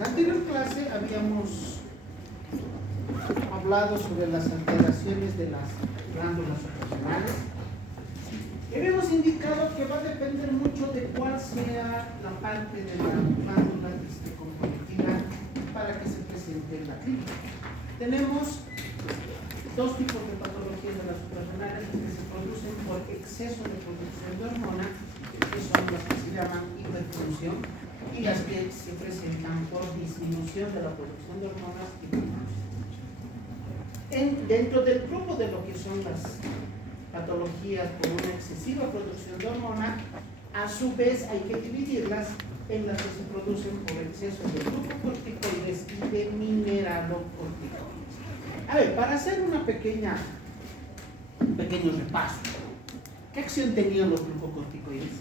la anterior clase habíamos hablado sobre las alteraciones de las glándulas suprarrenales. Habíamos indicado que va a depender mucho de cuál sea la parte de la glándula que esté comprometida para que se presente en la clínica. Tenemos dos tipos de patologías de las suprarrenales que se producen por exceso de producción de hormona, que son las que se llaman hiperfunción, y las que se presentan por disminución de la producción de hormonas y dentro del grupo de lo que son las patologías por una excesiva producción de hormona, a su vez hay que dividirlas en las que se producen por exceso de glucocorticoides y de mineralocorticoides. A ver, para hacer un pequeño repaso, ¿qué acción tenían los glucocorticoides?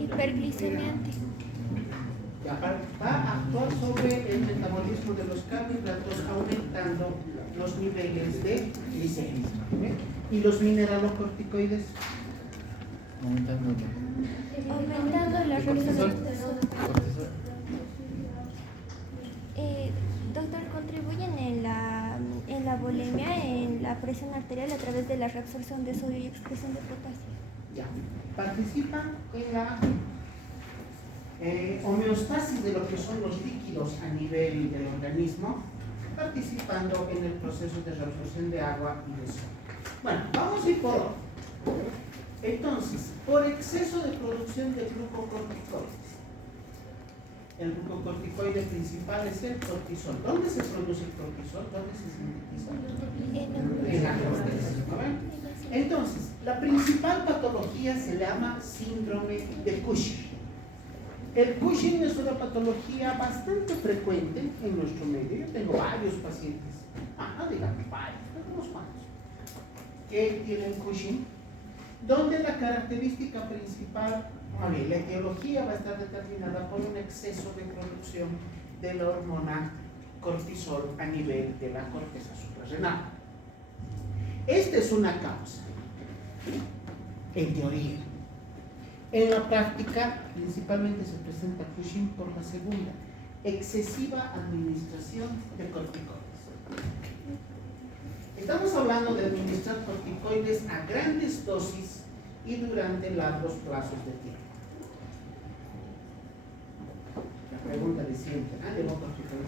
Hiperglicemiante. Va a actuar sobre el metabolismo de los carbohidratos, aumentando los niveles de glicemia. ¿Y los mineralocorticoides? Aumentando la reacción. Doctor, contribuyen en la bulimia, en la presión arterial a través de la reabsorción de sodio y excreción de potasio. Ya, participan en la homeostasis de lo que son los líquidos a nivel del organismo, participando en el proceso de reabsorción de agua y de sodio. Bueno, vamos a ir por orden. Entonces, por exceso de producción de glucocorticoides, el glucocorticoide principal es el cortisol. ¿Dónde se produce el cortisol? ¿Dónde se sintetiza? En la corteza. Entonces, la principal patología se llama síndrome de Cushing. El Cushing es una patología bastante frecuente en nuestro medio. Yo tengo varios pacientes, digamos varios, unos cuantos, que tienen Cushing, donde la característica principal, la etiología va a estar determinada por un exceso de producción de la hormona cortisol a nivel de la corteza suprarrenal. Esta es una causa, en teoría. En la práctica, principalmente se presenta Cushing por la segunda, excesiva administración de corticoides. Estamos hablando de administrar corticoides a grandes dosis y durante largos plazos de tiempo. La pregunta de siempre, ¿nadie va a corticoides?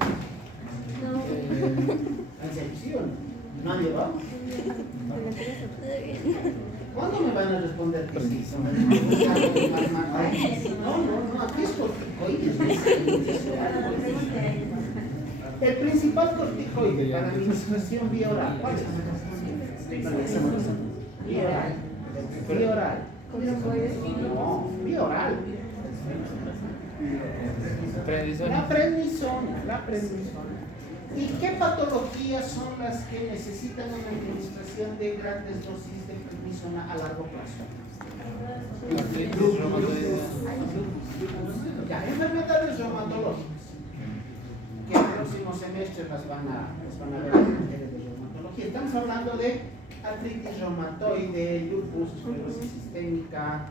¿Concepción? ¿Nadie va? ¿Cuándo me van a responder que sí? No, aquí es corticoides. El principal corticoide para administración vía oral, ¿cuál es? Vía oral. Vía oral. No, vía oral. La prednisona. ¿Y qué patologías son las que necesitan una administración de grandes dosis de prednisona a largo plazo? Ya, enfermedades reumatológicas, que el próximo semestre las van a ver en materia de reumatología. Estamos hablando de artritis reumatoide, lupus, esclerosis sistémica,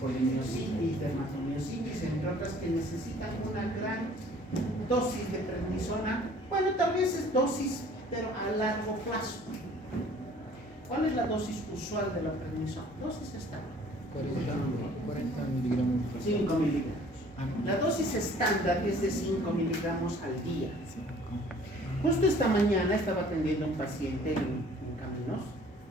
polimiositis, dermatomiositis, entre otras que necesitan una gran dosis de prednisona. Bueno, tal vez es dosis, pero a largo plazo. ¿Cuál es la dosis usual de la prednisona? Dosis estándar. 40 miligramos. 5 miligramos. La dosis estándar es de 5 miligramos al día. Justo esta mañana estaba atendiendo a un paciente en Caminos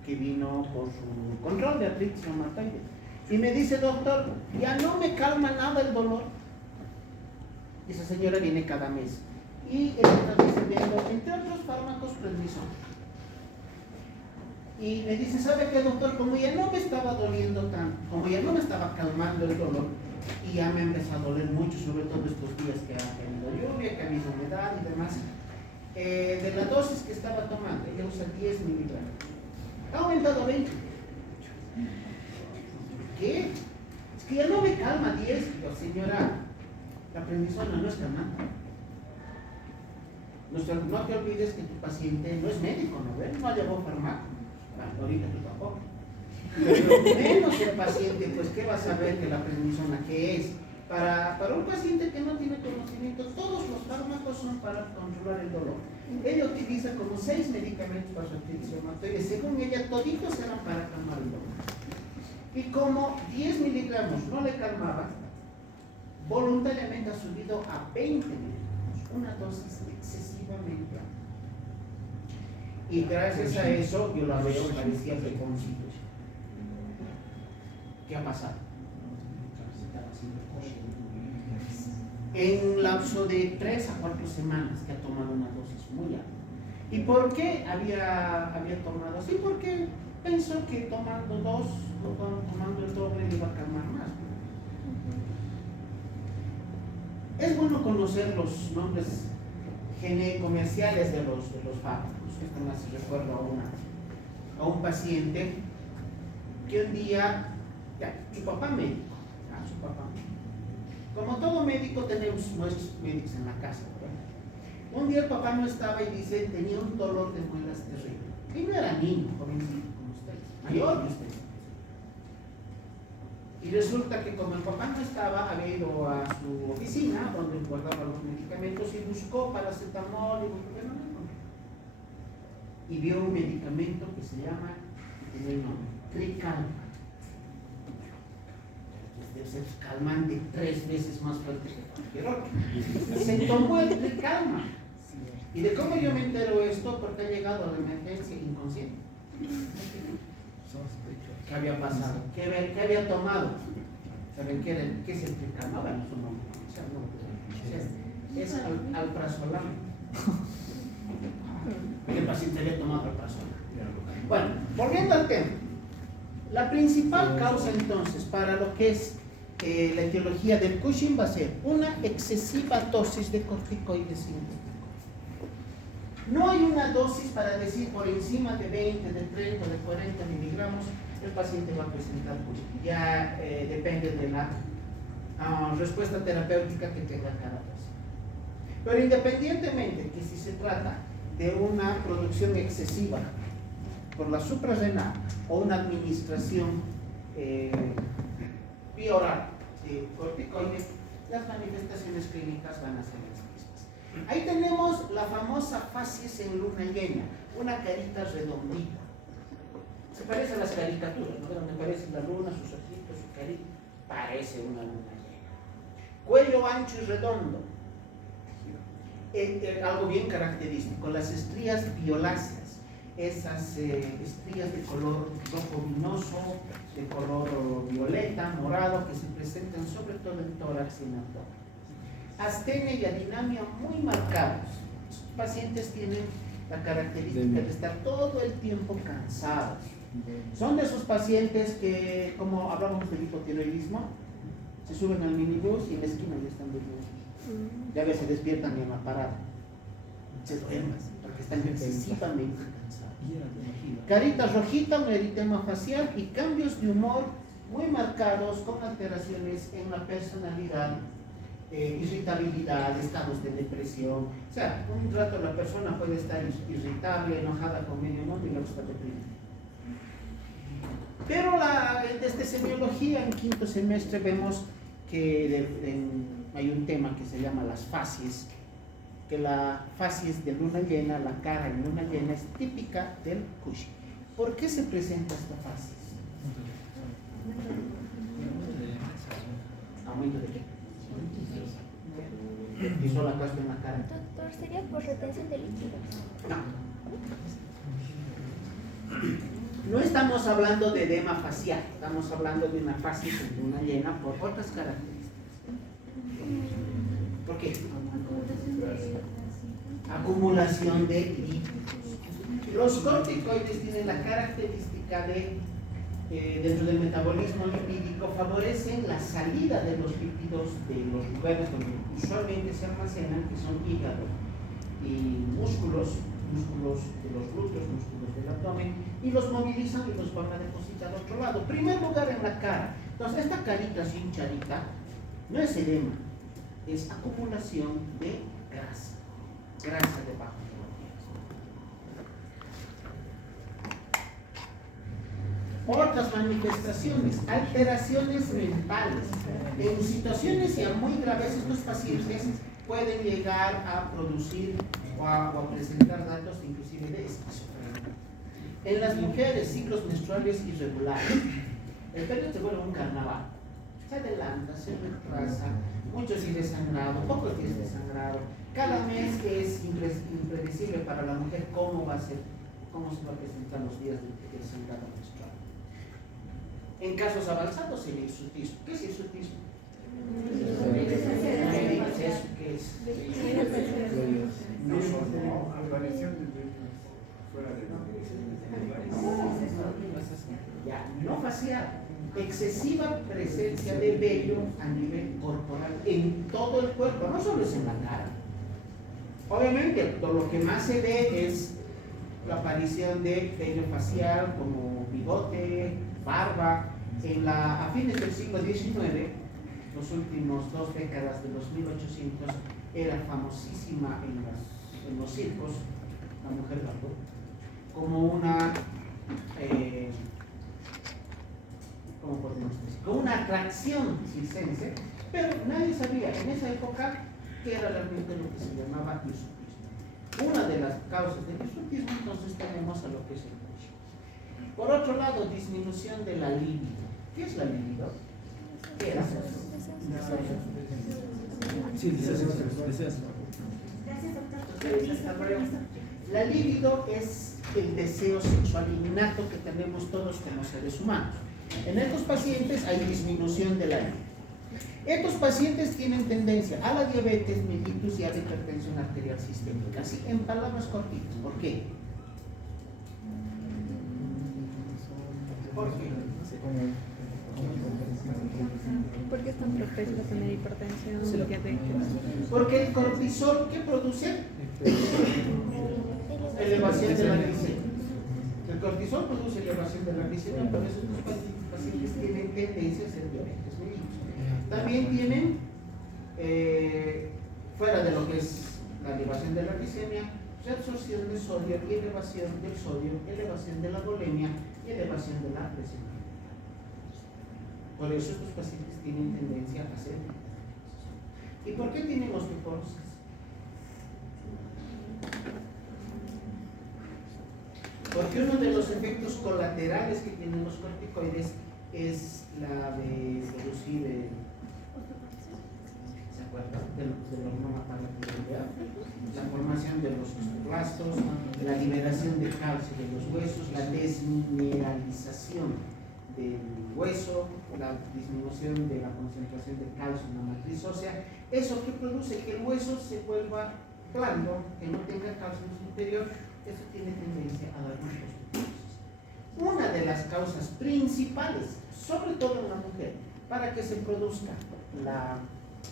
que vino por su control de artritis reumatoide y me dice: doctor, ya no me calma nada el dolor. Esa señora viene cada mes y está recibiendo, entre otros fármacos, prednisona. Y me dice: ¿sabe qué, doctor? Como ya no me estaba doliendo tanto, como ya no me estaba calmando el dolor, y ya me empezó a doler mucho, sobre todo estos días que ha tenido lluvia, que ha habido humedad y demás, de la dosis que estaba tomando, ella usa 10 miligramos. Ha aumentado a 20. ¿Qué? Es que ya no me calma 10. Yo, señora, la prednisona no es calmante. No te olvides que tu paciente no es médico, ¿no ves? No llevó fármaco. Ahorita tú tampoco. Menos el paciente, pues, ¿qué va a saber que la prednisona qué es? Para un paciente que no tiene conocimiento, todos los fármacos son para controlar el dolor. Ella utiliza como 6 medicamentos para su artritis reumatoide. Según ella, toditos eran para calmar el dolor. Y como 10 miligramos no le calmaba, voluntariamente ha subido a 20 miligramos, una dosis excesivamente alta. Y gracias a eso, yo la veo, parecía preconcito. ¿Qué ha pasado? En lapso de 3 a 4 semanas que ha tomado una dosis muy alta. ¿Y por qué había tomado así? Porque pensó que tomando el doble le iba a calmar más. Es bueno conocer los nombres comerciales de los fármacos. Esto me hace recuerdo a un paciente que un día, su papá médico, como todo médico tenemos nuestros médicos en la casa, ¿verdad? Un día el papá no estaba y dice, tenía un dolor de muelas terrible. Y no era niño, jovencito como ustedes, mayor que ustedes. Y resulta que como el papá no estaba, había ido a su oficina donde guardaba los medicamentos y buscó paracetamol y bueno, no encontró. Y vio un medicamento que se llama, tiene el nombre, Tricalma. Debe ser calmante 3 veces más fuerte que cualquier otro. Se tomó el Tricalma. ¿Y de cómo yo me entero esto? Porque ha llegado a la emergencia inconsciente. ¿Qué había pasado? ¿Qué había tomado? ¿Saben qué es el Tricalma? Bueno, su nombre. Es alprazolam. El paciente había tomado alprazolam. Bueno, volviendo al tema. La principal causa entonces para lo que es la etiología del Cushing va a ser una excesiva dosis de corticoides sintéticos. No hay una dosis para decir por encima de 20, de 30, de 40 miligramos el paciente va a presentar Cushing. Ya depende de la respuesta terapéutica que tenga cada dosis. Pero independientemente que si se trata de una producción excesiva por la suprarrenal o una administración bioral de corticoides, las manifestaciones clínicas van a ser las mismas. Ahí tenemos la famosa facies en luna llena, una carita redondita. Se parece a las caricaturas, ¿no? Donde aparece la luna, sus ojitos, su carita, parece una luna llena. Cuello ancho y redondo, algo bien característico, las estrías violáceas. Esas estrías de color rojo vinoso, de color violeta, morado, que se presentan sobre todo en tórax y en abdomen. Astenia y adinamia muy marcados. Los pacientes tienen la característica de estar todo el tiempo cansados. Son de esos pacientes que, como hablamos del hipotiroidismo, se suben al minibús y en la esquina ya están durmiendo. Ya a veces se despiertan en la parada. Se duermen porque están excesivamente cansados. Carita rojita, un eritema facial y cambios de humor muy marcados con alteraciones en la personalidad, irritabilidad, estados de depresión. O sea, un rato la persona puede estar irritable, enojada con medio mundo y luego está deprimida. Pero desde semiología en 5º semestre vemos que hay un tema que se llama las facies, que la facies de luna llena, la cara en luna llena es típica del Cushing. ¿Por qué se presenta esta facies? ¿Aumento de qué? ¿Y solo acá en la cara? Doctor, ¿sería por retención de líquidos? No estamos hablando de edema facial, estamos hablando de una facies en luna llena por otras características. ¿Por qué? Acumulación de lípidos. Los corticoides tienen la característica de, dentro del metabolismo lipídico, favorecen la salida de los lípidos de los lugares donde usualmente se almacenan, que son hígado y músculos de los glúteos, músculos del abdomen, y los movilizan y los van a depositar a otro lado. En primer lugar en la cara. Entonces esta carita así hinchadita no es edema, es acumulación de grasa debajo de la piel. Otras manifestaciones, alteraciones mentales. En situaciones ya muy graves, estos pacientes pueden llegar a producir o a presentar datos inclusive de esquizofrenia. En las mujeres, ciclos menstruales irregulares. El periodo se vuelve un carnaval. Se adelanta, se retrasa, muchos días de sangrado, pocos días de sangrado. Cada mes es impredecible para la mujer cómo va a ser, cómo se va a presentar los días de sangrado menstrual. En casos avanzados, el hirsutismo. ¿Qué es hirsutismo? ¿Qué es? No solo aparición de fuera de ya, no facial, excesiva presencia de vello a nivel corporal en todo el cuerpo, no solo es en la cara. Obviamente, lo que más se ve es la aparición de vello facial como bigote, barba. A fines del siglo XIX, los últimos 2 décadas de los 1800, era famosísima en los circos la mujer barbuda como una ¿cómo podemos decir? Como una atracción circense, pero nadie sabía en esa época qué era realmente lo que se llamaba hirsutismo. Una de las causas del hirsutismo, entonces tenemos a lo que es el cuello. Por otro lado, disminución de la libido. ¿Qué es la libido? ¿Qué era? Sí, deseos. La libido es el deseo sexual innato que tenemos todos como seres humanos. En estos pacientes hay disminución de la libido. Estos pacientes tienen tendencia a la diabetes mellitus y a la hipertensión arterial sistémica. Así, en palabras cortitas. ¿Por qué? ¿Por qué? ¿Por qué están propensos a tener hipertensión, diabetes? Porque el cortisol, ¿qué produce? Elevación de la glicemia. El cortisol produce elevación de la glicemia, por eso estos pacientes tienen tendencia a ser diabetes mellitus. También tienen, fuera de lo que es la elevación de la glicemia, reabsorción de sodio y elevación del sodio, elevación de la bulimia y elevación de la presión. Por eso estos pacientes tienen tendencia a ser diabéticos. ¿Y por qué tienen osteoporosis? Porque uno de los efectos colaterales que tienen los corticoides es la de producir, ¿se acuerdan? Del hormona paratiroidea, la formación de los osteoblastos, la liberación de calcio de los huesos, la desmineralización del hueso, la disminución de la concentración de calcio en la matriz ósea. Eso que produce que el hueso se vuelva blando, que no tenga calcio en su interior. Eso tiene tendencia a dar más osteoporosis. Una de las causas principales, sobre todo en la mujer, para que se produzca la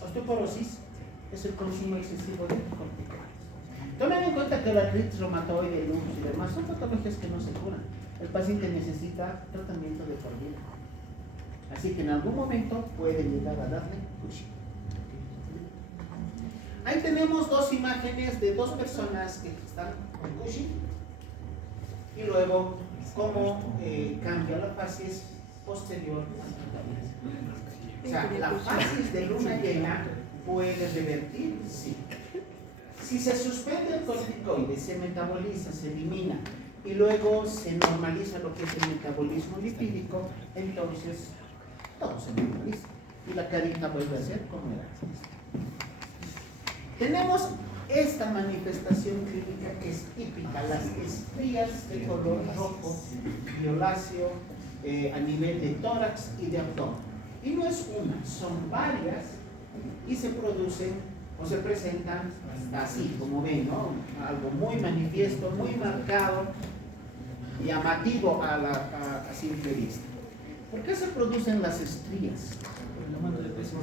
osteoporosis es el consumo excesivo de corticoides. Tomen en cuenta que la artritis reumatoide, el lupus y demás son patologías que no se curan. El paciente necesita tratamiento de por vida. Así que en algún momento puede llegar a darle Cushing. Ahí tenemos 2 imágenes de 2 personas que están con Cushing y luego cómo cambia la fases posterior al tratamiento. O sea, la fases de luna llena puede revertir, sí. Si se suspende el corticoide, se metaboliza, se elimina y luego se normaliza lo que es el metabolismo lipídico, entonces todo se normaliza y la carita vuelve a ser como era antes. Tenemos esta manifestación clínica que es típica, las estrías de color rojo, violáceo, a nivel de tórax y de abdomen. Y no es una, son varias y se producen o se presentan así, como ven, ¿no? Algo muy manifiesto, muy marcado, llamativo a simple vista. ¿Por qué se producen las estrías? Aumento de peso.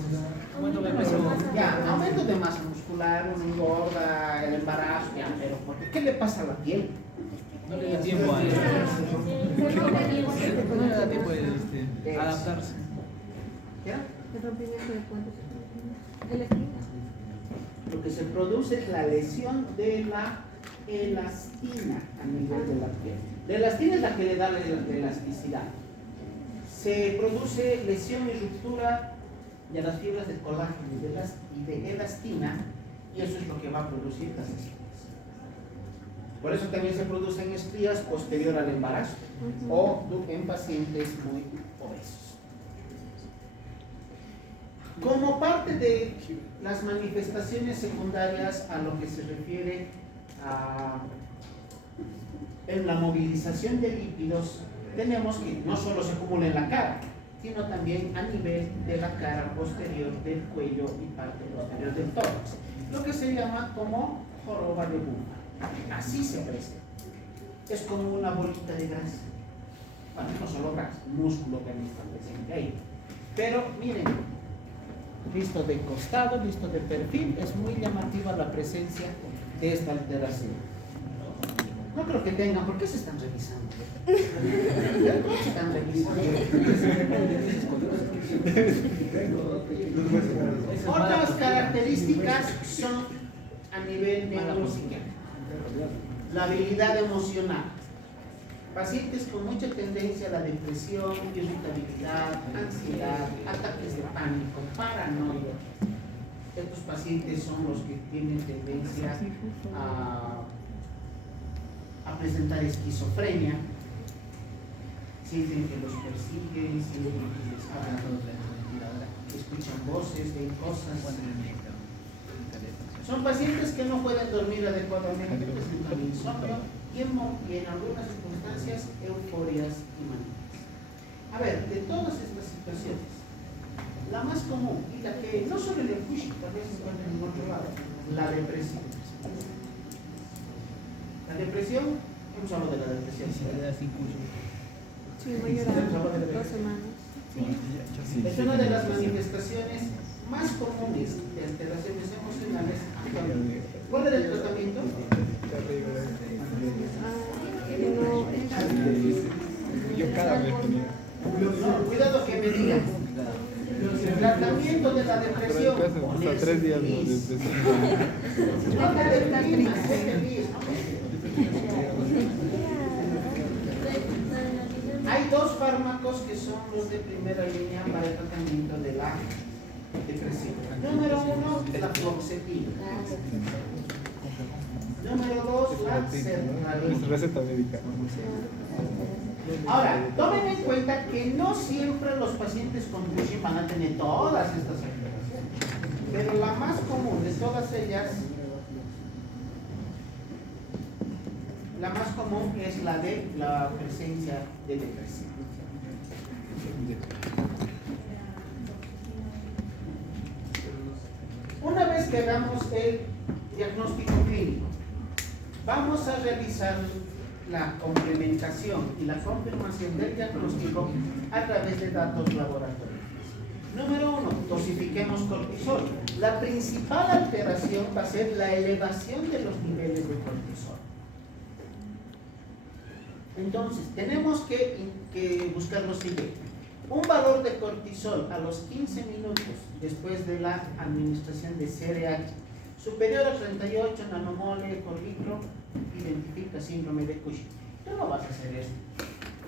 Ya, aumento de masa muscular, uno engorda, el embarazo, ya, pero porque ¿qué le pasa a la piel? No le da tiempo a adaptarse. ¿Ya? El rompimiento de puentes. Lo que se produce es la lesión de la elastina a nivel de la piel. La elastina es la que le da la elasticidad. se produce lesión y ruptura de las fibras de colágeno y de elastina, y eso es lo que va a producir las estrías. Por eso también se producen estrías posterior al embarazo o en pacientes muy obesos. Como parte de las manifestaciones secundarias a lo que se refiere en la movilización de lípidos, tenemos que no solo se acumula en la cara, sino también a nivel de la cara posterior, del cuello y parte posterior del tórax, lo que se llama como joroba de Bumba. Así se presenta. Es como una bolita de grasa. Bueno, no solo grasa, músculo también está presente ahí. Pero miren, visto de costado, visto de perfil, es muy llamativa la presencia de esta alteración. No creo que tengan, ¿por qué se están revisando? ¿Por qué se están revisando? Otras características son a nivel neuropsiquiátrico. La habilidad emocional. Pacientes con mucha tendencia a la depresión, irritabilidad, ansiedad, ataques de pánico, paranoia. Estos pacientes son los que tienen tendencia a presentar esquizofrenia, sienten que los persiguen, sienten que les hablan, escuchan voces, ven cosas. Son pacientes que no pueden dormir adecuadamente, presentan insomnio y en algunas circunstancias euforias y manías. A ver, de todas estas situaciones, la más común y la que no solo en el Cushing, también se encuentra en otro lado, la depresión. La depresión, hemos hablado de la depresión. Sí, voy a llorar 2 semanas. Es una de las manifestaciones más comunes de alteraciones emocionales actualmente. ¿Cuál era el tratamiento? Yo cada vez tenía. No, cuidado que me digan. El tratamiento de la depresión. Hasta 3 días Hay 2 fármacos que son los de primera línea para el tratamiento de la depresión. Número 1, la fluoxetina. Número 2, la sertralina. Receta médica. Ahora, tomen en cuenta que no siempre los pacientes con Cushing van a tener todas estas alteraciones, pero la más común de todas ellas, la más común es la de la presencia de depresión. Una vez que hagamos el diagnóstico clínico, vamos a realizar la complementación y la confirmación del diagnóstico a través de datos laboratoriales. Número 1, dosifiquemos cortisol. La principal alteración va a ser la elevación de los niveles de cortisol. Entonces, tenemos que buscar lo siguiente. Un valor de cortisol a los 15 minutos después de la administración de CRH superior a 38 nanomoles por litro identifica síndrome de Cushing. Tú no vas a hacer esto.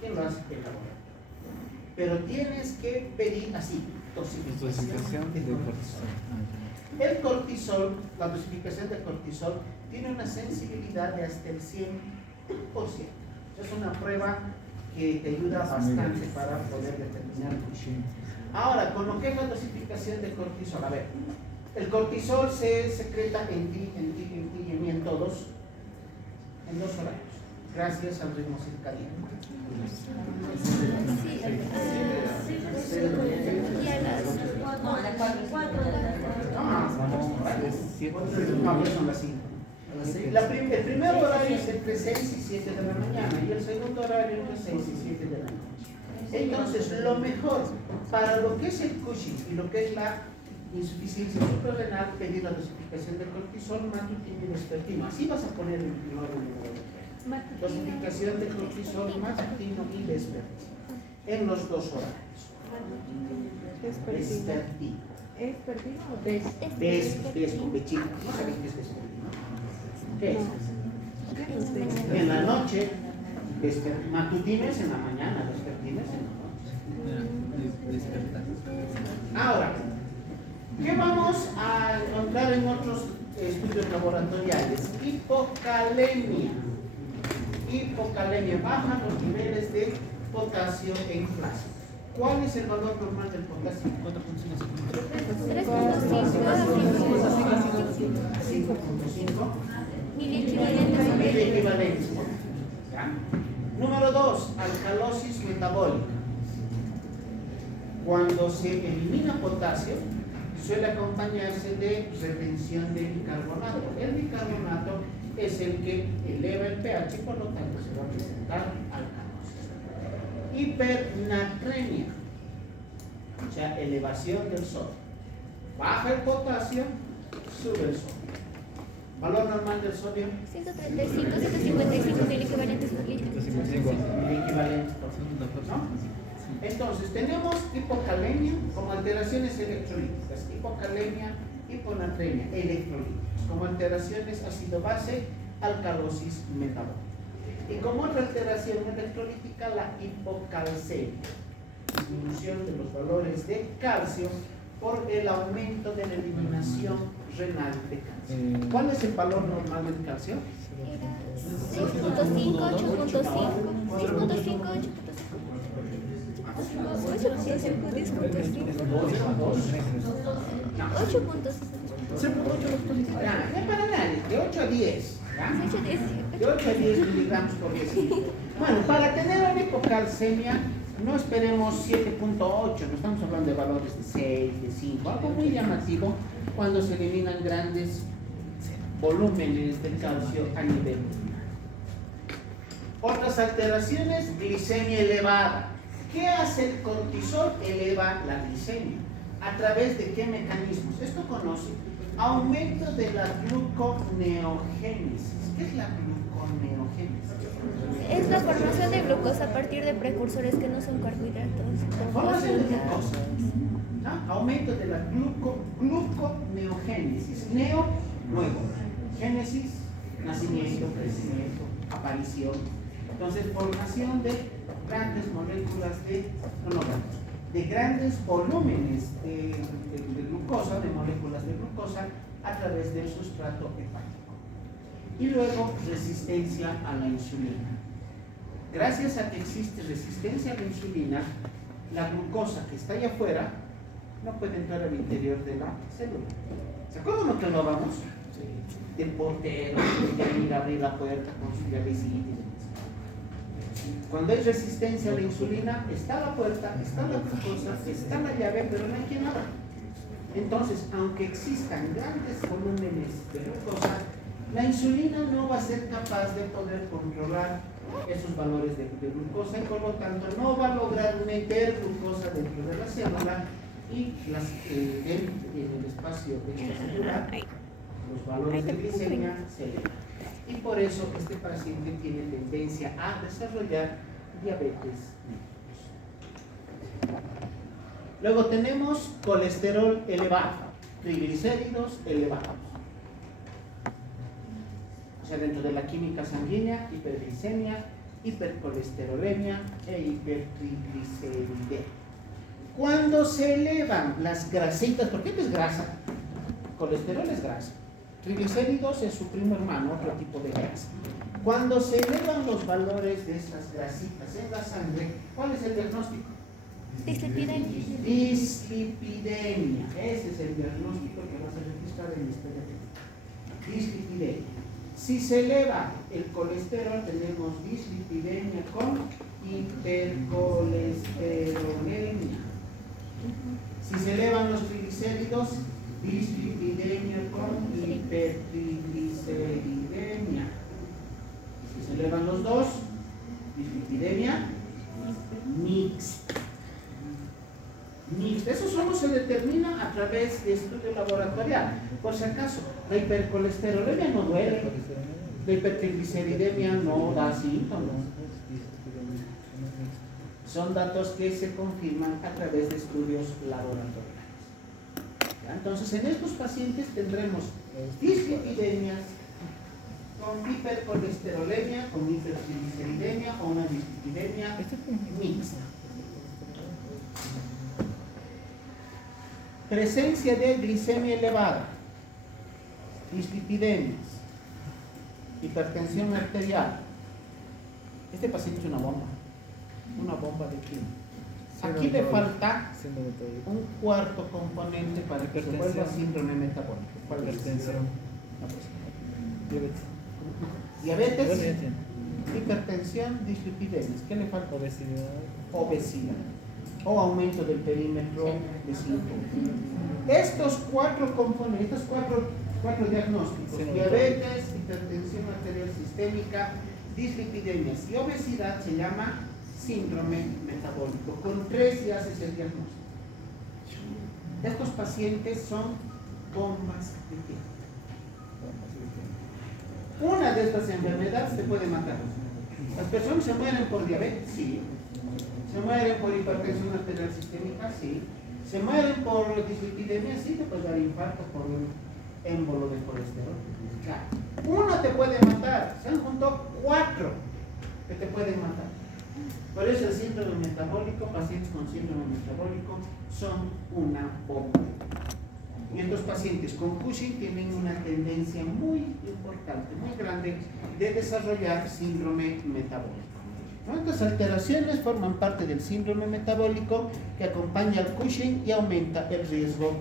¿Quién lo hace? El laboratorio. Pero tienes que pedir así, dosificación de cortisol. El cortisol, la dosificación de cortisol, tiene una sensibilidad de hasta el 100%. Es una prueba que te ayuda bastante para poder determinar Cushing. Ahora, con lo que es la dosificación de cortisol, a ver, el cortisol se secreta en ti y en mí, en todos, en 2 horarios, gracias al ritmo circadiano. Y a las 4 de la tarde. No, ya son las 5. El primer horario es entre 6 y 7 de la mañana y el segundo horario entre 6 y 7 de la noche. Entonces, lo mejor para lo que es el Cushing y lo que es la insuficiencia suprarrenal, pedir la dosificación de cortisol, matutino y vespertino. Así vas a poner el primer número. Dosificación de cortisol, matutino y vespertino. En los 2 horarios. Vespertino. ¿Es perdido o ves? Ves con bechito. No saben qué es vespertino. ¿Qué es? No sé. En la noche, matutino es en la mañana, vespertino es en la noche. Despertar. Ahora, ¿qué vamos a encontrar en otros estudios laboratoriales? Hipocalemia. Hipocalemia, bajan los niveles de potasio en plasma. ¿Cuál es el valor normal del potasio? 5.5 miliequivalentes. ¿Ya? Número 2, alcalosis metabólica. Cuando se elimina potasio, suele acompañarse de retención de bicarbonato. El bicarbonato es el que eleva el pH y por lo tanto se va a presentar alcalosis. Hipernatremia, o sea, elevación del sodio. Baja el potasio, sube el sodio. Valor normal del sodio, 135, 155 mil equivalentes por litro. 155. equivalente por ciento, ¿no? Entonces, tenemos hipocalemia como alteraciones electrolíticas, hipocalemia, hiponatremia, electrolíticos, como alteraciones ácido-base, alcalosis metabólica. Y como otra alteración electrolítica, la hipocalcemia, disminución de los valores de calcio por el aumento de la eliminación renal de calcio. ¿Cuál es el valor normal del calcio? Era 6.5, 8.5, 6.5, 8.5. 8.5, 10.5. Ya para nadie, de 8 a 10. ¿ya? 8, 10. De 8 a 10 miligramos por decilitro. Bueno, para tener una hipocalcemia, no esperemos 7.8, no estamos hablando de valores de 6, de 5, algo muy llamativo cuando se eliminan grandes volúmenes de calcio a nivel. Otras alteraciones, glicemia elevada. ¿Qué hace el cortisol? Eleva la glicemia. ¿A través de qué mecanismos? Esto conoce. Aumento de la gluconeogénesis. ¿Qué es la gluconeogénesis? Es la formación de glucosa a partir de precursores que no son carbohidratos. Formación de glucosa. ¿No? Aumento de la gluconeogénesis. Neo, nuevo. Génesis, nacimiento, crecimiento, aparición. Entonces, formación de grandes moléculas de grandes volúmenes de glucosa, de moléculas de glucosa a través del sustrato hepático. Y luego, resistencia a la insulina. Gracias a que existe resistencia a la insulina, la glucosa que está allá afuera no puede entrar al interior de la célula. ¿Se acuerdan lo que hablábamos? Del portero, que tiene que abrir la puerta con su llavecita. Cuando hay resistencia a la insulina, está la puerta, está la glucosa, está la llave, pero no hay quien abra. Entonces, aunque existan grandes volúmenes de glucosa, la insulina no va a ser capaz de poder controlar esos valores de glucosa y por lo tanto no va a lograr meter glucosa dentro de la célula y en el espacio extracelular los valores de glicemia se elevan. Y por eso este paciente tiene tendencia a desarrollar diabetes mellitus. Luego tenemos colesterol elevado, triglicéridos elevados. O sea, dentro de la química sanguínea, hiperglicemia, hipercolesterolemia e hipertrigliceridemia. Cuando se elevan las grasitas, ¿por qué no es grasa? Colesterol es grasa. Triglicéridos es su primo hermano, otro tipo de grasa. Cuando se elevan los valores de esas grasitas en la sangre, ¿cuál es el diagnóstico? Dislipidemia. Dislipidemia. Ese es el diagnóstico que vas a registrar en la historia clínica. Dislipidemia. Si se eleva el colesterol, tenemos dislipidemia con hipercolesterolemia. Si se elevan los triglicéridos, dislipidemia con hipertrigliceridemia. Si se elevan los dos, dislipidemia mixta. Eso solo se determina a través de estudio laboratorial. Por si acaso, la hipercolesterolemia no duele, la hipertrigliceridemia no da síntomas. Son datos que se confirman a través de estudios laboratoriales. Entonces, en estos pacientes tendremos dislipidemias con hipercolesterolemia, con hipertrigliceridemia o una dislipidemia mixta. presencia de glicemia elevada, dislipidemias, hipertensión arterial. Este paciente es una bomba de química. Aquí le falta un cuarto componente para que se vuelva síndrome metabólico. ¿Cuál es? Hipertensión. Diabetes. Diabetes, Bueno, ya tiene. hipertensión, dislipidemias. ¿Qué le falta? Obesidad. O aumento del perímetro de 5. Estos cuatro componentes, estos cuatro diagnósticos, Sí, no, diabetes, hipertensión arterial sistémica, dislipidemias y obesidad, se llama síndrome metabólico. Con 3 ya haces el diagnóstico. Estos pacientes son bombas de tiempo. Una de estas enfermedades te puede matar. Las personas se mueren por diabetes, sí. Se mueren por hipertensión arterial sistémica, sí. Se mueren por dislipidemia, sí, te puede dar infarto por un émbolo de colesterol. Claro. Una te puede matar. Se han juntado 4 que te pueden matar. Por eso el síndrome metabólico, pacientes con síndrome metabólico son una bomba. Y estos pacientes con Cushing tienen una tendencia muy importante, muy grande, de desarrollar síndrome metabólico. ¿No? Estas alteraciones forman parte del síndrome metabólico que acompaña al Cushing y aumenta el riesgo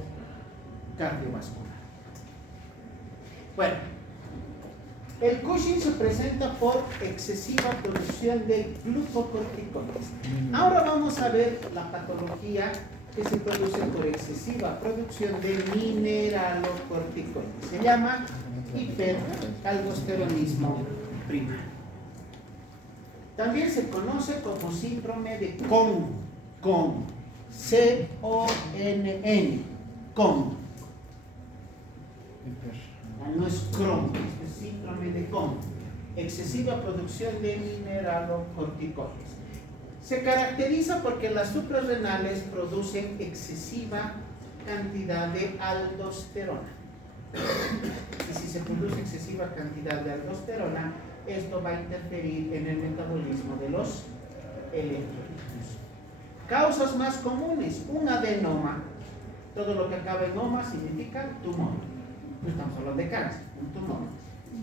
cardiovascular. Bueno, el Cushing se presenta por excesiva producción de glucocorticoides. Ahora vamos a ver la patología que se produce por excesiva producción de mineralocorticoides. Se llama hiperaldosteronismo primario. También se conoce como síndrome de Conn, C-O-N-N, Conn. No es Crohn, es síndrome de Conn. Excesiva producción de mineralocorticoides. Se caracteriza porque las suprarrenales producen excesiva cantidad de aldosterona. Y si se produce excesiva cantidad de aldosterona, esto va a interferir en el metabolismo de los electrolitos. Causas más comunes: un adenoma. Todo lo que acaba en oma significa tumor. No estamos hablando de cáncer, un tumor.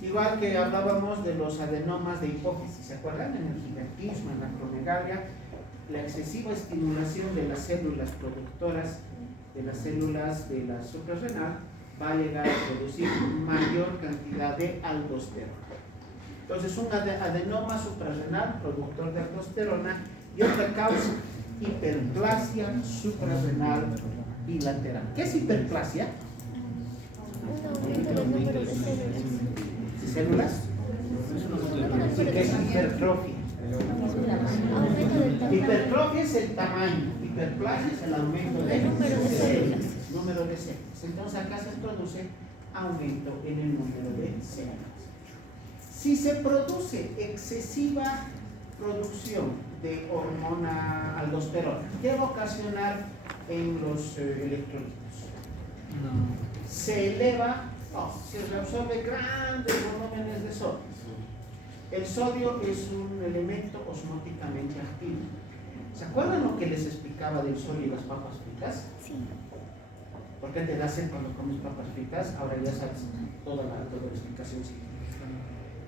Igual que hablábamos de los adenomas de hipófisis, ¿se acuerdan? En el gigantismo, en la acromegalia, la excesiva estimulación de las células productoras, de las células de la suprarrenal, va a llegar a producir mayor cantidad de aldosterona. Entonces, un adenoma suprarrenal, productor de aldosterona, y otra causa, hiperplasia suprarrenal bilateral. ¿Qué es hiperplasia? Un aumento del número de células. ¿Células? Sí, que es hipertrofia. Aumento del tamaño. Hipertrofia es el tamaño, hiperplasia es el aumento del número de células. Número de células. Entonces acá se produce aumento en el número de células. Si se produce excesiva producción de hormona aldosterona, ¿qué va a ocasionar en los electrolitos? Se eleva, se reabsorbe grandes volúmenes de sodio. El sodio es un elemento osmóticamente activo. ¿Se acuerdan lo que les explicaba del sodio y las papas fritas? Sí. ¿Por qué te da sed cuando comes papas fritas? Ahora ya sabes toda la explicación científica.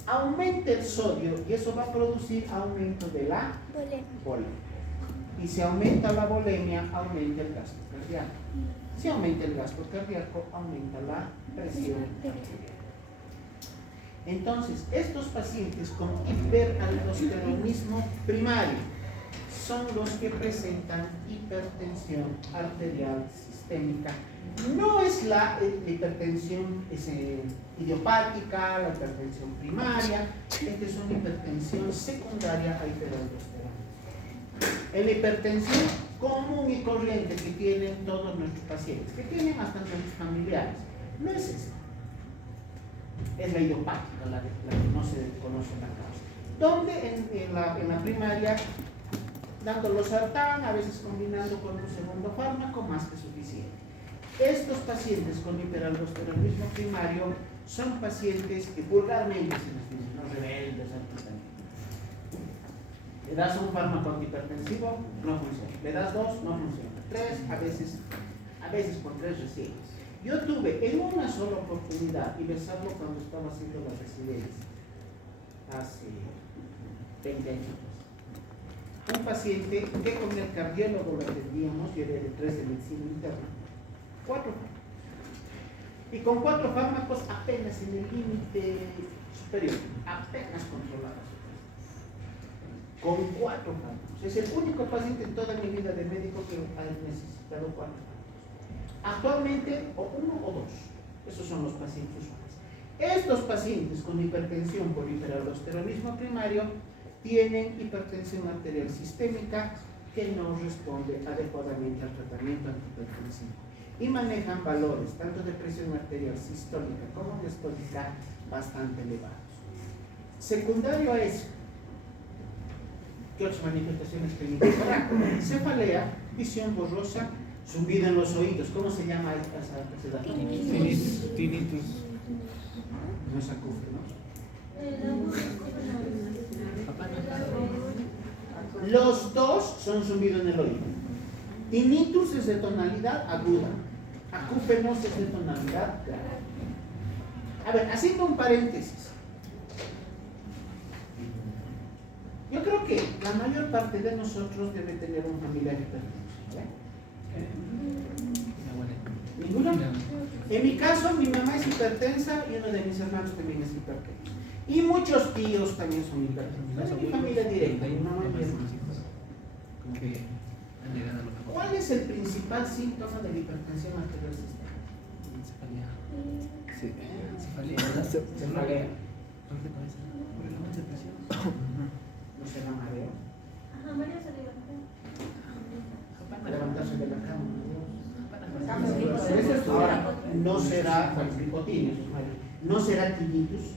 Aumenta el sodio y eso va a producir aumento de la bolemia. Y si aumenta la bolemia, aumenta el gasto cardíaco. Si aumenta el gasto cardíaco, aumenta la presión arterial. Entonces, estos pacientes con hiperaldosteronismo primario son los que presentan hipertensión arterial sistémica. No es la hipertensión idiopática, la hipertensión primaria, esta es una hipertensión secundaria a hiperaldosterona. En la hipertensión común y corriente que tienen todos nuestros pacientes, que tienen hasta nuestros familiares, no es esta. Es la idiopática, la que no se conoce la causa. Donde en la primaria, dando losartán, a veces combinando con un segundo fármaco, más que suficiente. Estos pacientes con hiperaldosteronismo primario son pacientes que vulgarmente se les dice, los rebeldes, le das un fármaco antihipertensivo, no funciona. Le das 2, no funciona. 3, a veces a veces por 3 recién. Yo tuve en una sola oportunidad, y besarlo cuando estaba haciendo la residencia, hace 20 años, un paciente que con el cardiólogo lo atendíamos, yo era de 3 de medicina interna, 4 fármacos. Y con 4 fármacos apenas en el límite superior, apenas controlados. Con 4 fármacos. Es el único paciente en toda mi vida de médico que ha necesitado 4 fármacos. Actualmente, o 1 o 2. Esos son los pacientes usuales. Estos pacientes con hipertensión por hiperaldosteronismo primario tienen hipertensión arterial sistémica que no responde adecuadamente al tratamiento antihipertensivo y manejan valores tanto de presión arterial sistólica como diastólica bastante elevados. Secundario a eso, ¿qué otras manifestaciones clínicas habrá? Cefalea, visión borrosa, zumbido en los oídos. ¿Cómo se llama esa enfermedad? Tinnitus. No es acúfeno, ¿no? Los dos son zumbido en el oído. Tinnitus es de tonalidad aguda. Acúfenos es de tonalidad grave. A ver, haciendo un paréntesis. Yo creo que la mayor parte de nosotros debe tener un familiar hipertenso. ¿Ninguna? En mi caso, mi mamá es hipertensa y uno de mis hermanos también es hipertenso. Y muchos tíos también son hipertensos. Es mi familia directa, mi mamá y mi hermano. ¿Cuál es el principal síntoma de la hipertensión arterial sistémica? Sí. Cefalea. ¿No será mareo? Levantarse de la cama. Ahora, no será hipotimia, no será tinnitus,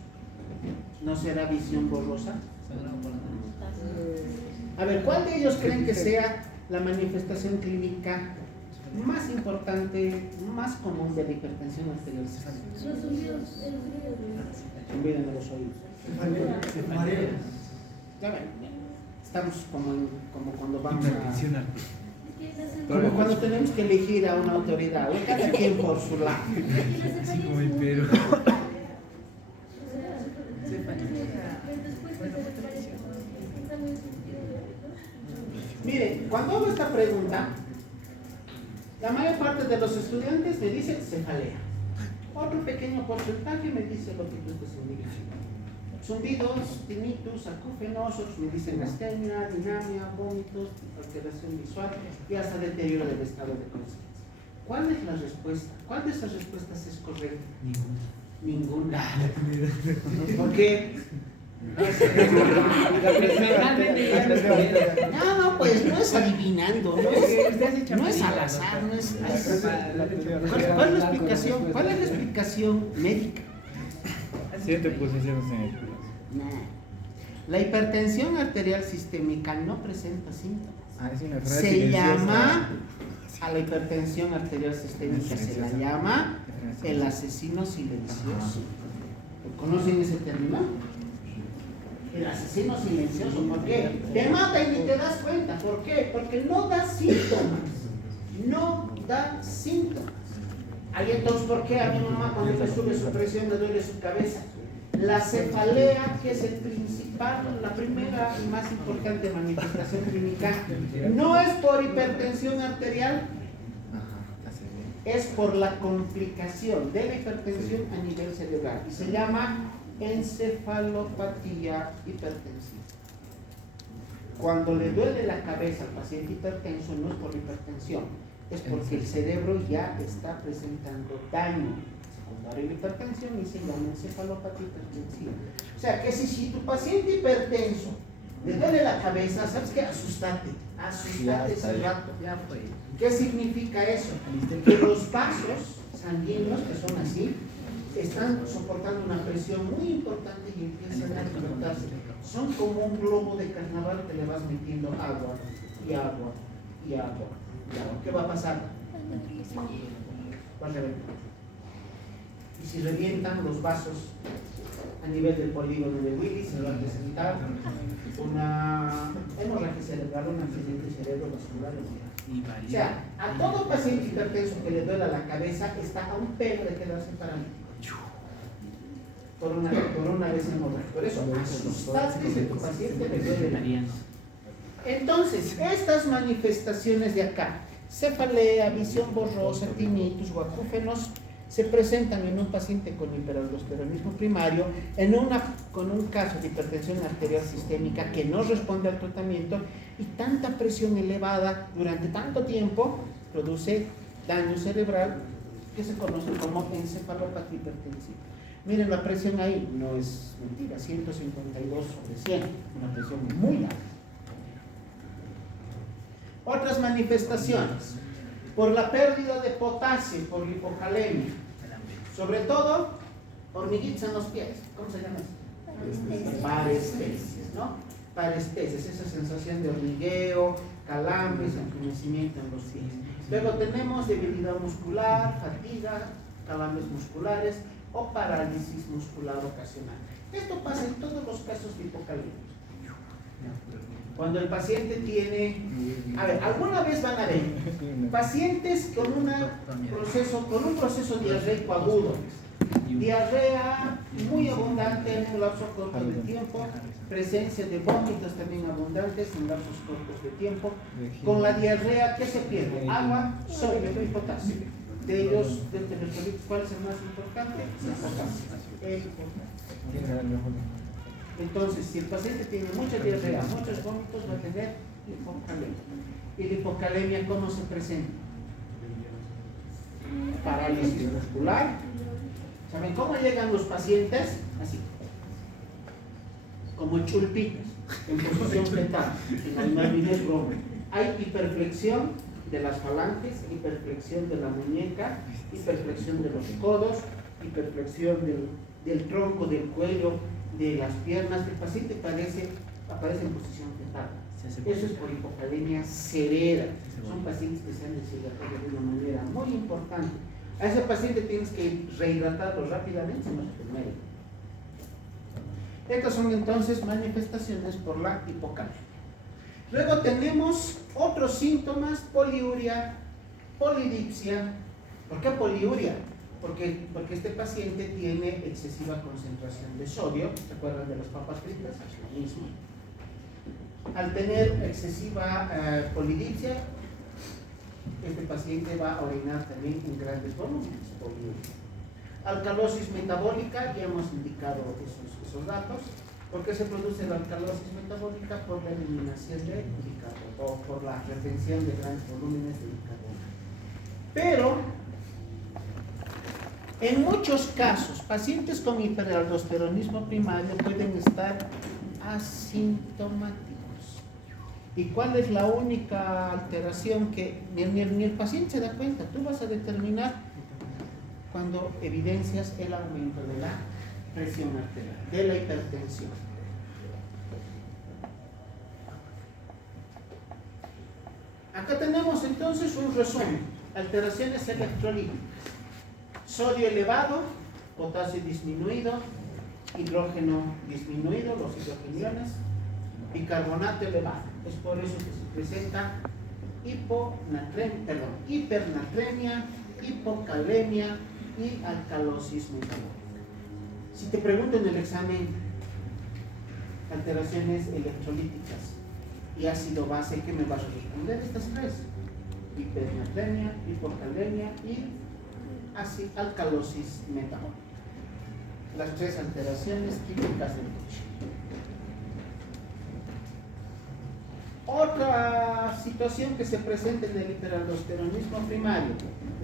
no será visión borrosa. A ver, ¿cuál de ellos creen que sea la manifestación clínica más importante, más común de la hipertensión arterial sistémica? Zumbido en los oídos. Ya ven, estamos como cuando vamos a... Como cuando tenemos que elegir a una autoridad, o cada quien por su lado. Así como el Perú. Miren, cuando hago esta pregunta, la mayor parte de los estudiantes me dicen cefalea. Otro pequeño porcentaje me dice lo que tú estás indicando. Zumbidos, tinnitus, acúfenos, otros me dicen astenia, dinamia, vómitos, alteración visual y hasta deterioro del estado de conciencia. ¿Cuál es la respuesta? ¿Cuál de esas respuestas es correcta? Ninguna. Porque no, pues no es adivinando, no es al azar, no es. ¿Cuál es la explicación? ¿Cuál es la explicación médica? 7 posiciones en el culo. La hipertensión arterial sistémica no presenta síntomas. Es una enfermedad Se silenciosa. llama a la hipertensión arterial sistémica, se la llama el asesino silencioso. ¿Conocen ese término? El asesino silencioso. ¿Por qué? Te mata y ni te das cuenta. ¿Por qué? Porque no da síntomas. No da síntomas. Ahí entonces, ¿por qué a mi mamá cuando le sube su presión le duele su cabeza? La cefalea, que es el principal, la primera y más importante manifestación clínica, no es por hipertensión arterial, es por la complicación de la hipertensión a nivel cerebral y se llama encefalopatía hipertensiva. Cuando le duele la cabeza al paciente hipertenso no es por hipertensión, es porque el cerebro ya está presentando daño secundario a la hipertensión y se llama encefalopatía hipertensiva. O sea que si tu paciente hipertenso le duele la cabeza, ¿sabes qué? Asustate ese rato. ¿Qué significa eso? Que los vasos sanguíneos, que son así, están soportando una presión muy importante y empiezan a explotarse. Son como un globo de carnaval que le vas metiendo agua y agua y agua y agua. ¿Qué va a pasar? Va a reventar. Y si revientan los vasos a nivel del polígono de Willis, se va a presentar una hemorragia cerebral, un accidente cerebrovascular. O sea, a todo paciente hipertenso que le duela la cabeza está a un pelo de quedarse paralítico. Por una vez en otra. Por eso, asustate si tu paciente le duele la cabeza. Entonces, estas manifestaciones de acá, cefalea, visión borrosa, tinnitus o acúfenos, se presentan en un paciente con hiperaldosteronismo primario con un caso de hipertensión arterial sistémica que no responde al tratamiento, y tanta presión elevada durante tanto tiempo produce daño cerebral que se conoce como encefalopatía hipertensiva. Miren la presión ahí, no es mentira, 152/100, una presión muy alta. Otras manifestaciones, por la pérdida de potasio, por hipocalemia, sobre todo hormiguitas en los pies. ¿Cómo se llama eso? Parestesias, ¿no? Parestesias, esa sensación de hormigueo, calambres, entumecimiento en los pies. Luego tenemos debilidad muscular, fatiga, calambres musculares o parálisis muscular ocasional. Esto pasa en todos los casos de hipocalemia. Cuando el paciente tiene, alguna vez van a ver pacientes con un proceso diarreico agudo, diarrea muy abundante en un lapso corto de tiempo, presencia de vómitos también abundantes en lapsos cortos de tiempo. Con la diarrea, ¿qué se pierde? Agua, sodio y potasio. De ellos, del electrolito, ¿cuál es el más importante? El potasio. Entonces, si el paciente tiene mucha diarrea, muchos vómitos, va a tener hipocalemia. ¿Y la hipocalemia cómo se presenta? Parálisis muscular. ¿Saben cómo llegan los pacientes? Así, como chulpitas, en posición fetal, en almavidez roja. Hay hiperflexión de las falanges, hiperflexión de la muñeca, hiperflexión de los codos, hiperflexión del tronco, del cuello, de las piernas. El paciente aparece en posición fetal. Eso es por hipocalemia severa. Son pacientes que se han deshidratado de una manera muy importante. A ese paciente tienes que rehidratarlo rápidamente, no se te muere. Estas son entonces manifestaciones por la hipocalemia. Luego tenemos otros síntomas: poliuria, polidipsia. ¿Por qué poliuria? Porque este paciente tiene excesiva concentración de sodio. ¿Se acuerdan de las papas fritas? Es lo mismo. Al tener excesiva polidipsia, este paciente va a orinar también en grandes volúmenes. Poliuria. Alcalosis metabólica, ya hemos indicado esos datos. ¿Por qué se produce la alcalosis metabólica? Por la eliminación de bicarbonato o por la retención de grandes volúmenes de bicarbonato. Pero en muchos casos, pacientes con hiperaldosteronismo primario pueden estar asintomáticos. ¿Y cuál es la única alteración que ni el paciente se da cuenta? Tú vas a determinar cuando evidencias el aumento de la presión arterial, de la hipertensión. Acá tenemos entonces un resumen: alteraciones electrolíticas. Sodio elevado, potasio disminuido, hidrógeno disminuido, los hidrogeniones, bicarbonato elevado. Es por eso que se presenta hipernatremia, hipocalemia y alcalosis metabólica. Si te pregunto en el examen alteraciones electrolíticas y ácido base, ¿qué me vas a responder? Estas tres: hipernatremia, hipocalemia y alcalosis metabólica. Las tres alteraciones típicas del coche. Otra situación que se presenta en el hiperaldosteronismo primario: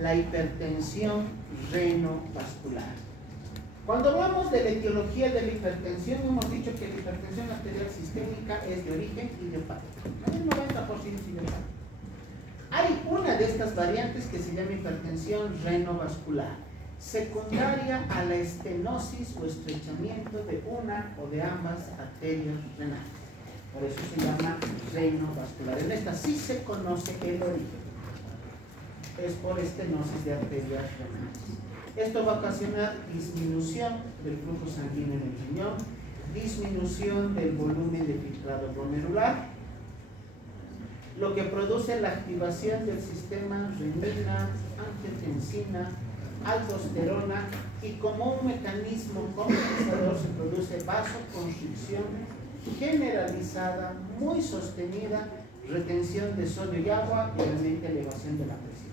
la hipertensión renovascular. Cuando hablamos de la etiología de la hipertensión, hemos dicho que la hipertensión arterial sistémica es de origen idiopático. El 90% es idiopático. Hay una de estas variantes que se llama hipertensión renovascular, secundaria a la estenosis o estrechamiento de una o de ambas arterias renales. Por eso se llama renovascular. En esta sí se conoce el origen. Es por estenosis de arterias renales. Esto va a ocasionar disminución del flujo sanguíneo en el riñón, disminución del volumen de filtrado glomerular. lo que produce la activación del sistema renina, angiotensina, aldosterona, y como un mecanismo compensador se produce vasoconstricción generalizada, muy sostenida, retención de sodio y agua y realmente elevación de la presión.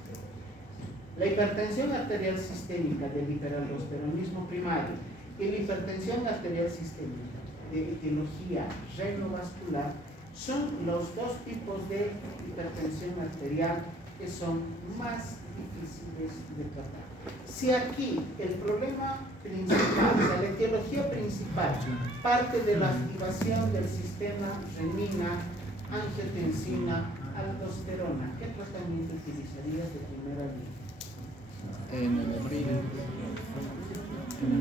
La hipertensión arterial sistémica del hiperaldosteronismo primario y la hipertensión arterial sistémica de etiología renovascular son los dos tipos de hipertensión arterial que son más difíciles de tratar. Si aquí el problema principal, o sea, la etiología principal, parte de la activación del sistema renina, angiotensina, aldosterona, ¿qué tratamiento utilizarías de primera línea?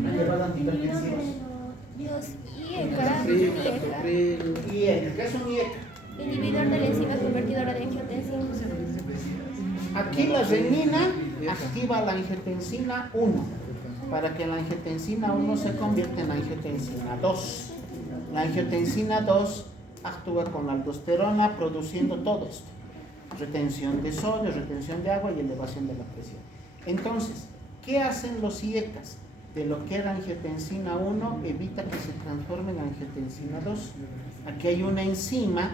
¿Han llevado antihipertensivos? Los IECA. IECA, ¿qué es un IECA? Inhibidor de la enzima convertidora de angiotensina. Aquí la renina activa la angiotensina 1 para que la angiotensina 1 se convierta en angiotensina 2. La angiotensina 2 actúa con la aldosterona produciendo todo esto: retención de sodio, retención de agua y elevación de la presión. Entonces, ¿qué hacen los IECAs? De lo que era angiotensina 1 evita que se transforme en angiotensina 2. Aquí hay una enzima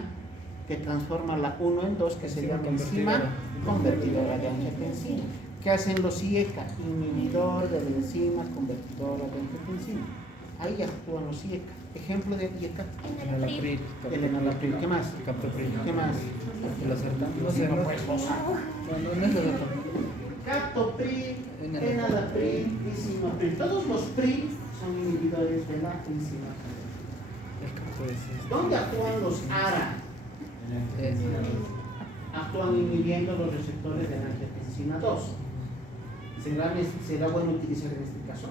que transforma la 1 en 2, que se llama enzima convertidora de angiotensina. ¿Qué hacen los IECA? Inhibidor de la enzima convertidora de angiotensina. Ahí actúan los IECA. Ejemplo de IECA: Enalapril. el enalapril. ¿Qué más? Captopril. ¿Qué más? El acertán. No sé, no pues. No es acertán. Captopril, enalapril, lisinopril. Todos los PRIL son inhibidores de la enzima. El capto es ¿Dónde actúan los ARA? Actúan inhibiendo los receptores de la angiotensina 2. ¿Será bueno utilizar en este caso?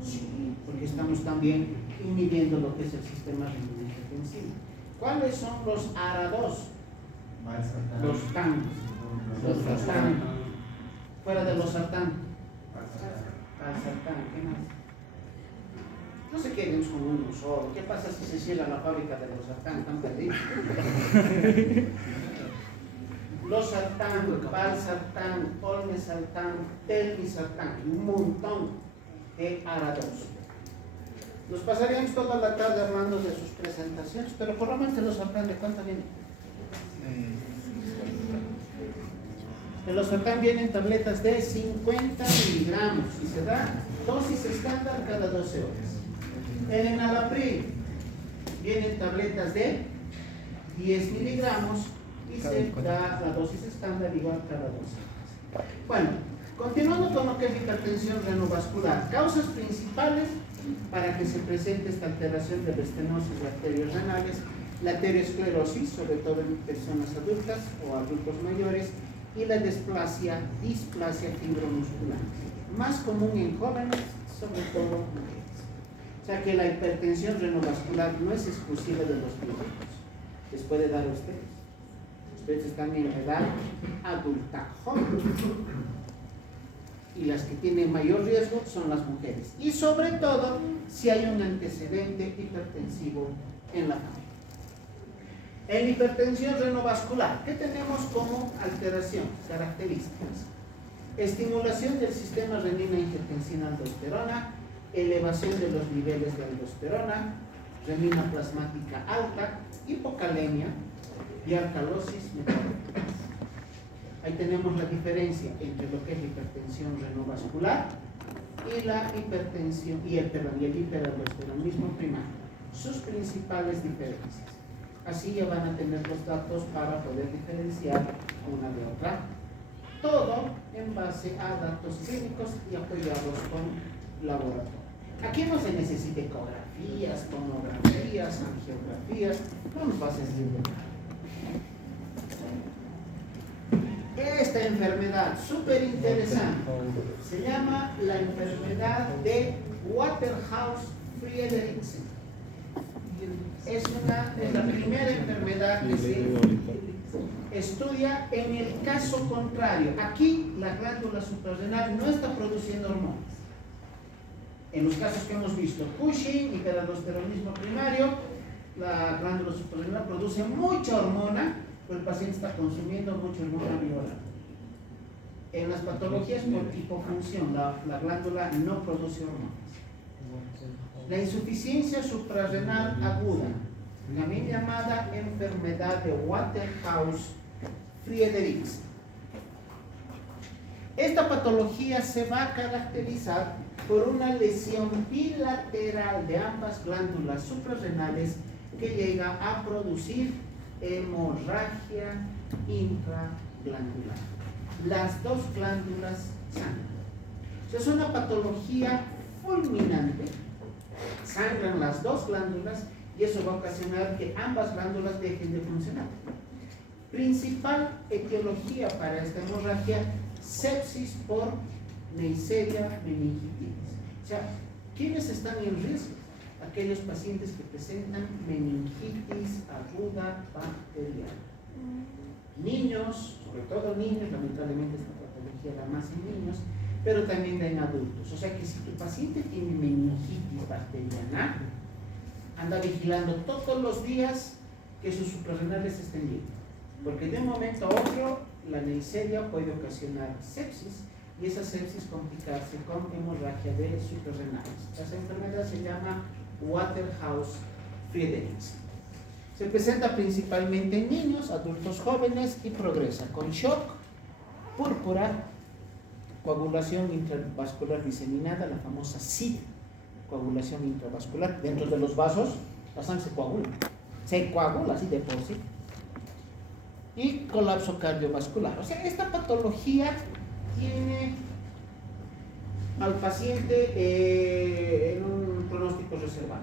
Sí, porque estamos también inhibiendo lo que es el sistema renina-angiotensina. ¿Cuáles son los ARA2? Los TAN. Los TAN. Fuera de los sartán. Valsartán, ¿qué más? No se queden con uno solo. ¿Qué pasa si se cierra la fábrica de los sartán? Están perdidos. Los sartán, valsartán, olmesartán, telmisartán, un montón de ARA2. Nos pasaríamos toda la tarde hablando de sus presentaciones, pero por lo menos los sartán, ¿de cuánto vienen? De los sartán vienen tabletas de 50 miligramos y se da dosis estándar cada 12 horas. El enalapril vienen tabletas de 10 miligramos y se da la dosis estándar igual cada 12 horas. Bueno, continuando con lo que es hipertensión renovascular, causas principales para que se presente esta alteración de la estenosis de arterias renales: la arteriosclerosis, sobre todo en personas adultas o adultos mayores, y la displasia fibromuscular, más común en jóvenes, sobre todo mujeres. O sea que la hipertensión renovascular no es exclusiva de los viejitos, les puede dar a ustedes. Ustedes están en edad adulta joven, y las que tienen mayor riesgo son las mujeres, y sobre todo si hay un antecedente hipertensivo en la familia. En hipertensión renovascular, ¿qué tenemos como alteración? Características: estimulación del sistema renina-angiotensina-aldosterona, elevación de los niveles de aldosterona, renina plasmática alta, hipocalemia y alcalosis metabólica. Ahí tenemos la diferencia entre lo que es la hipertensión renovascular y la hipertensión y el hiperaldosteronismo primario. Sus principales diferencias. Así ya van a tener los datos para poder diferenciar una de otra. Todo en base a datos clínicos y apoyados con laboratorio. Aquí no se necesita ecografías, tomografías, angiografías, no nos va a servir de nada. Esta enfermedad súper interesante se llama la enfermedad de Waterhouse-Friderichsen. Es la primera enfermedad que se estudia en el caso contrario. Aquí la glándula suprarrenal no está produciendo hormonas. En los casos que hemos visto, Cushing, hiperaldosteronismo primario, la glándula suprarrenal produce mucha hormona, pues el paciente está consumiendo mucho hormona biológica. En las patologías por hipofunción, la glándula no produce hormonas. La insuficiencia suprarrenal aguda, también llamada enfermedad de Waterhouse-Friedrichs. Esta patología se va a caracterizar por una lesión bilateral de ambas glándulas suprarrenales que llega a producir hemorragia intraglandular. Las dos glándulas sangran. O sea, es una patología fulminante. Sangran las dos glándulas y eso va a ocasionar que ambas glándulas dejen de funcionar. Principal etiología para esta hemorragia: sepsis por Neisseria meningitis. O sea, ¿quiénes están en riesgo? Aquellos pacientes que presentan meningitis aguda bacteriana. Niños, sobre todo niños, lamentablemente esta patología da más en niños, pero también da en adultos. O sea que si tu paciente tiene meningitis bacteriana, anda vigilando todos los días que sus suprarrenales estén bien, porque de un momento a otro la Neisseria puede ocasionar sepsis y esa sepsis complicarse con hemorragia de suprarrenales. Esa enfermedad se llama Waterhouse-Friedrichs. Se presenta principalmente en niños, adultos jóvenes y progresa con shock, púrpura, coagulación intravascular diseminada, la famosa SID, coagulación intravascular. Dentro de los vasos la sangre se coagula así de por sí, y colapso cardiovascular. O sea, esta patología tiene al paciente en un pronóstico reservado.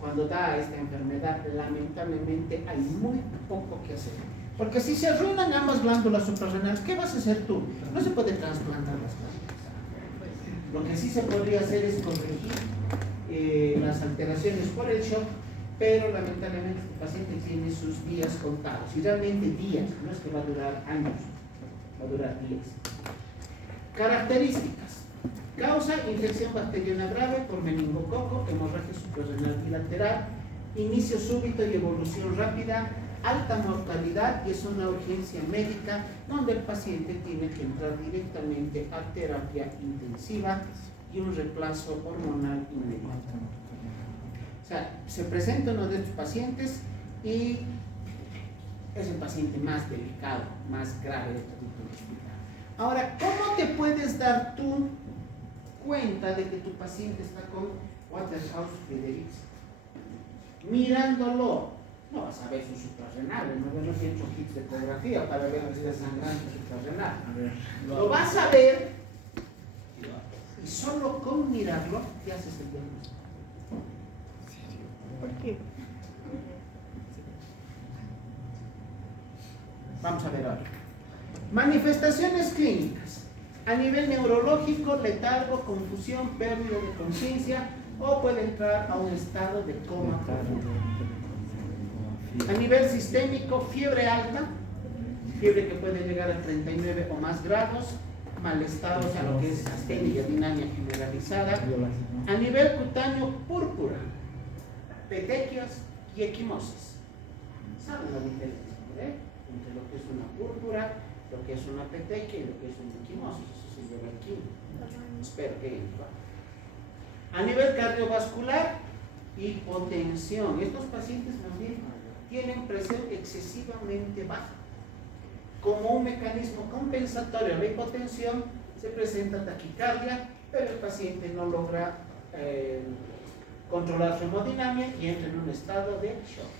Cuando da esta enfermedad, lamentablemente hay muy poco que hacer. Porque si se arruinan ambas glándulas suprarrenales, ¿qué vas a hacer tú? No se puede trasplantar las glándulas. Lo que sí se podría hacer es corregir las alteraciones por el shock, pero lamentablemente el paciente tiene sus días contados. Y realmente días, no es que va a durar años, va a durar días. Características: causa infección bacteriana grave por meningococo, hemorragia suprarrenal bilateral, inicio súbito y evolución rápida, alta mortalidad, y es una urgencia médica donde el paciente tiene que entrar directamente a terapia intensiva y un reemplazo hormonal inmediato. O sea, se presenta uno de estos pacientes y es el paciente más delicado, más grave de todo el hospital. Ahora, ¿cómo te puedes dar tú cuenta de que tu paciente está con Waterhouse-Friedrichs? Mirándolo. No vas a ver sus suprarrenales, no he hecho kits de ecografía para ver si es sangrante suprarrenal. Lo vas a ver y solo con mirarlo te haces el diagnóstico. ¿Por qué? Vamos a ver ahora. Manifestaciones clínicas. A nivel neurológico, letargo, confusión, pérdida de conciencia, o puede entrar a un estado de coma profundo. A nivel sistémico, fiebre alta, fiebre que puede llegar a 39 o más grados, malestar, o sea, lo que es astenia, dinámica generalizada. A nivel cutáneo, púrpura, petequias y equimosis. ¿Saben la diferencia? Entre lo que es una púrpura, lo que es una petequia y lo que es una equimosis. Eso se lleva aquí. Espero que entre. A nivel cardiovascular, hipotensión. Estos pacientes también tienen presión excesivamente baja. Como un mecanismo compensatorio a la hipotensión, se presenta taquicardia, pero el paciente no logra controlar su hemodinamia y entra en un estado de shock.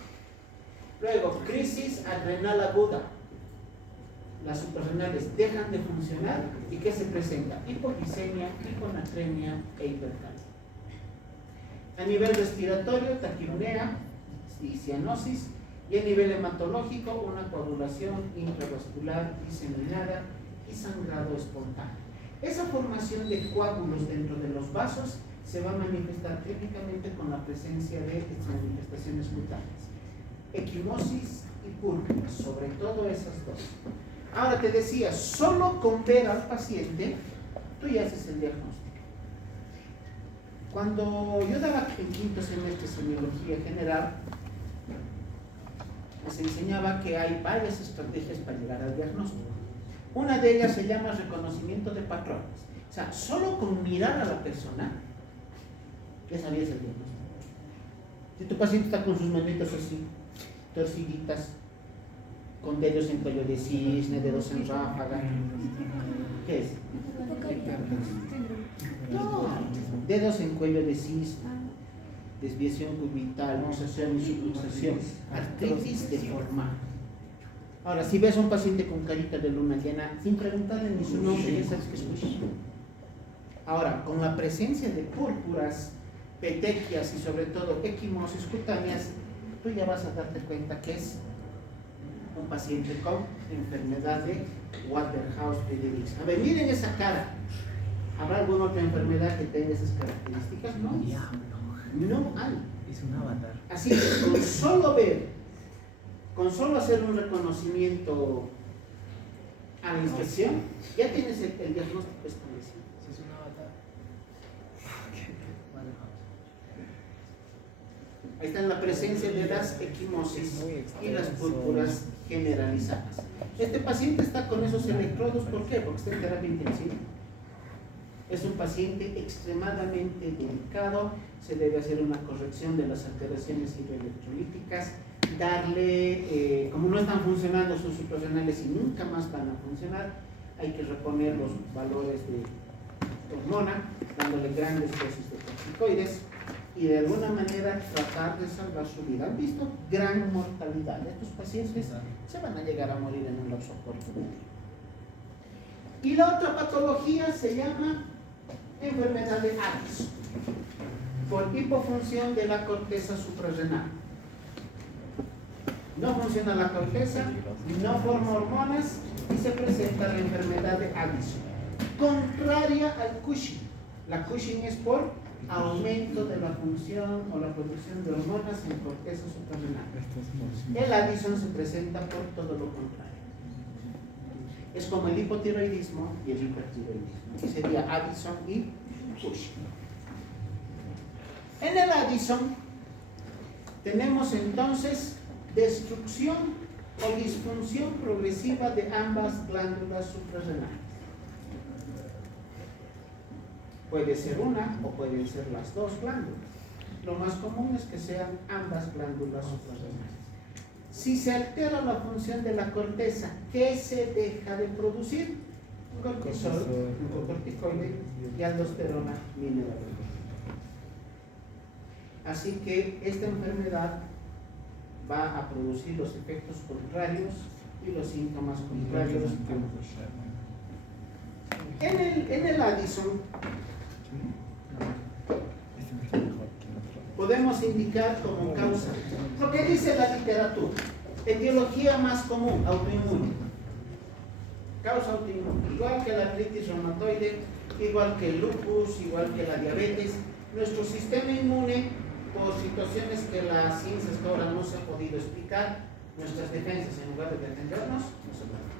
Luego, crisis adrenal aguda. Las suprarrenales dejan de funcionar y ¿qué se presenta? Hipoglicemia, hiponatremia e hipercalcia. A nivel respiratorio, taquipnea y cianosis, y a nivel hematológico, una coagulación intravascular diseminada y sangrado espontáneo. Esa formación de coágulos dentro de los vasos se va a manifestar clínicamente con la presencia de estas manifestaciones cutáneas: equimosis y púrpura, sobre todo esas dos. Ahora te decía, solo con ver al paciente, tú ya haces el diagnóstico. Cuando yo daba en quinto semestre semiología general, les enseñaba que hay varias estrategias para llegar al diagnóstico. Una de ellas se llama reconocimiento de patrones. O sea, solo con mirar a la persona, ya sabías el diagnóstico. Si tu paciente está con sus manitos así, torciditas, con dedos en cuello de cisne, dedos en ráfaga, ¿qué es? No, dedos en cuello de cisne, desviación cubital, luxación y subluxación, artritis deformada. Ahora, si ves a un paciente con carita de luna llena, sin preguntarle ni su nombre, ya sabes que es Cushing. Ahora, con la presencia de púrpuras, petequias y sobre todo equimosis cutáneas, tú ya vas a darte cuenta que es un paciente con enfermedad de Waterhouse-Friderichs. A ver, miren esa cara. ¿Habrá alguna otra enfermedad que tenga esas características? No. No hay. Es un avatar. Así que con solo ver, con solo hacer un reconocimiento a la inspección, ya tienes el diagnóstico establecido. Es un avatar. Ahí está la presencia de las equimosis y las púrpuras generalizadas. Este paciente está con esos electrodos, ¿por qué? Porque está en terapia intensiva. Es un paciente extremadamente delicado, se debe hacer una corrección de las alteraciones hidroelectrolíticas, darle, como no están funcionando sus suprarrenales y nunca más van a funcionar, hay que reponer los valores de hormona, dándole grandes dosis de corticoides y de alguna manera tratar de salvar su vida. ¿Han visto gran mortalidad? Estos pacientes se van a llegar a morir en un lapso corto de tiempo. Y la otra patología se llama enfermedad de Addison, por hipofunción de la corteza suprarrenal. No funciona la corteza, no forma hormonas y se presenta la enfermedad de Addison, contraria al Cushing. La Cushing es por aumento de la función o la producción de hormonas en corteza suprarrenal. El Addison se presenta por todo lo contrario. Es como el hipotiroidismo y el hipertiroidismo. Aquí sería Addison y Cushing. En el Addison tenemos entonces destrucción o disfunción progresiva de ambas glándulas suprarrenales. Puede ser una o pueden ser las dos glándulas. Lo más común es que sean ambas glándulas suprarrenales. Si se altera la función de la corteza, ¿qué se deja de producir? Cortisol, glucocorticoide y aldosterona mineraloide. Así que esta enfermedad va a producir los efectos contrarios y los síntomas contrarios. En el Addison podemos indicar como causa lo que dice la literatura. Etiología más común, autoinmune. Causa autoinmune. Igual que la artritis reumatoide, igual que el lupus, igual que la diabetes. Nuestro sistema inmune, por situaciones que la ciencia hasta ahora no se ha podido explicar, nuestras defensas, en lugar de defendernos, nos atacan.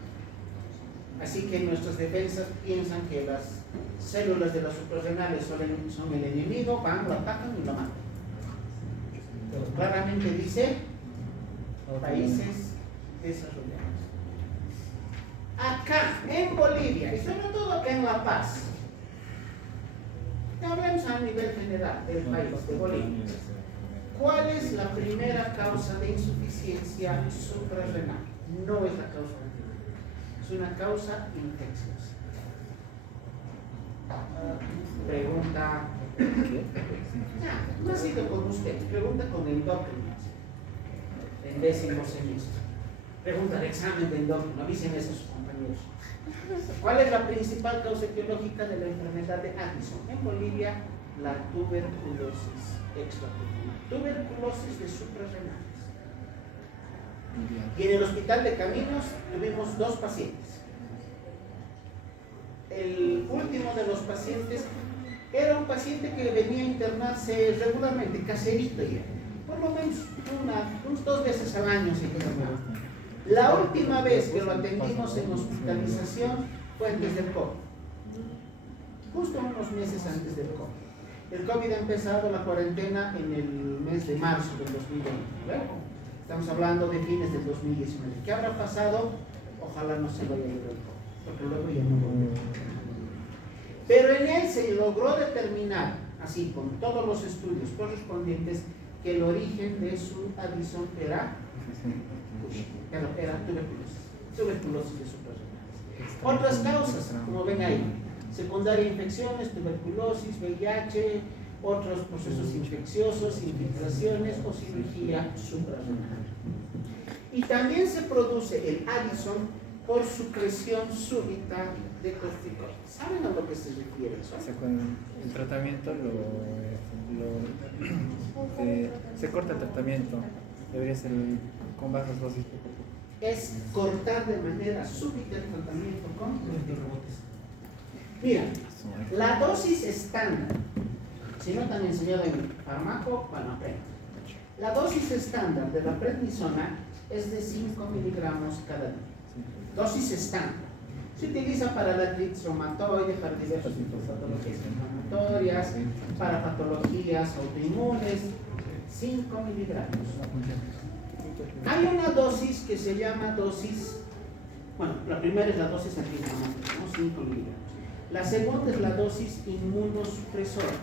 Así que nuestras defensas piensan que las células de las suprarrenales son el enemigo, van, lo atacan y lo matan. Pero claramente dice países desarrollados. Acá, en Bolivia, y sobre todo acá en La Paz, hablemos a nivel general del país, de Bolivia. ¿Cuál es la primera causa de insuficiencia suprarrenal? No es la causa anterior, es una causa infecciosa. Pregunta, no ha sido con usted, pregunta con endocrino, en 10º semestre. Pregunta de examen de endocrino, avísenme a sus compañeros. ¿Cuál es la principal causa etiológica de la enfermedad de Addison? En Bolivia, la tuberculosis extrapulmonar, tuberculosis de suprarrenales. Y en el hospital de Caminos tuvimos 2 pacientes. El último de los pacientes era un paciente que venía a internarse regularmente, caserito ya, por lo menos unas 2 veces al año se internaba. La última vez que lo atendimos en hospitalización fue antes del COVID, justo unos meses antes del COVID. El COVID ha empezado la cuarentena en el mes de marzo del 2020. Estamos hablando de fines del 2019. ¿Qué habrá pasado? Ojalá no se vaya a ir el COVID, porque luego ya no volvió. Pero en él se logró determinar, así con todos los estudios correspondientes, que el origen de su Addison era tuberculosis de suprarrenales. Otras causas, como ven ahí, secundaria infecciones, tuberculosis, VIH, otros procesos infecciosos, infiltraciones o cirugía suprarrenal. Y también se produce el Addison por supresión súbita de corticoides. ¿Saben a lo que se refiere eso? O sea, con el tratamiento se corta el tratamiento. Debería ser con bajas dosis poco a poco. Es cortar de manera súbita el tratamiento con antirrebotes. Mira, la dosis estándar, si no te han enseñado en farmaco, bueno, aprende. La dosis estándar de la prednisona es de 5 miligramos cada día. Dosis estándar. Se utiliza para la artritis reumatoide, para diversos tipos de patologías inflamatorias, para patologías autoinmunes, 5 miligramos. Hay una dosis que se llama dosis, bueno, la primera es la dosis antiinflamatoria, ¿no? 5 miligramos. La segunda es la dosis inmunosupresora,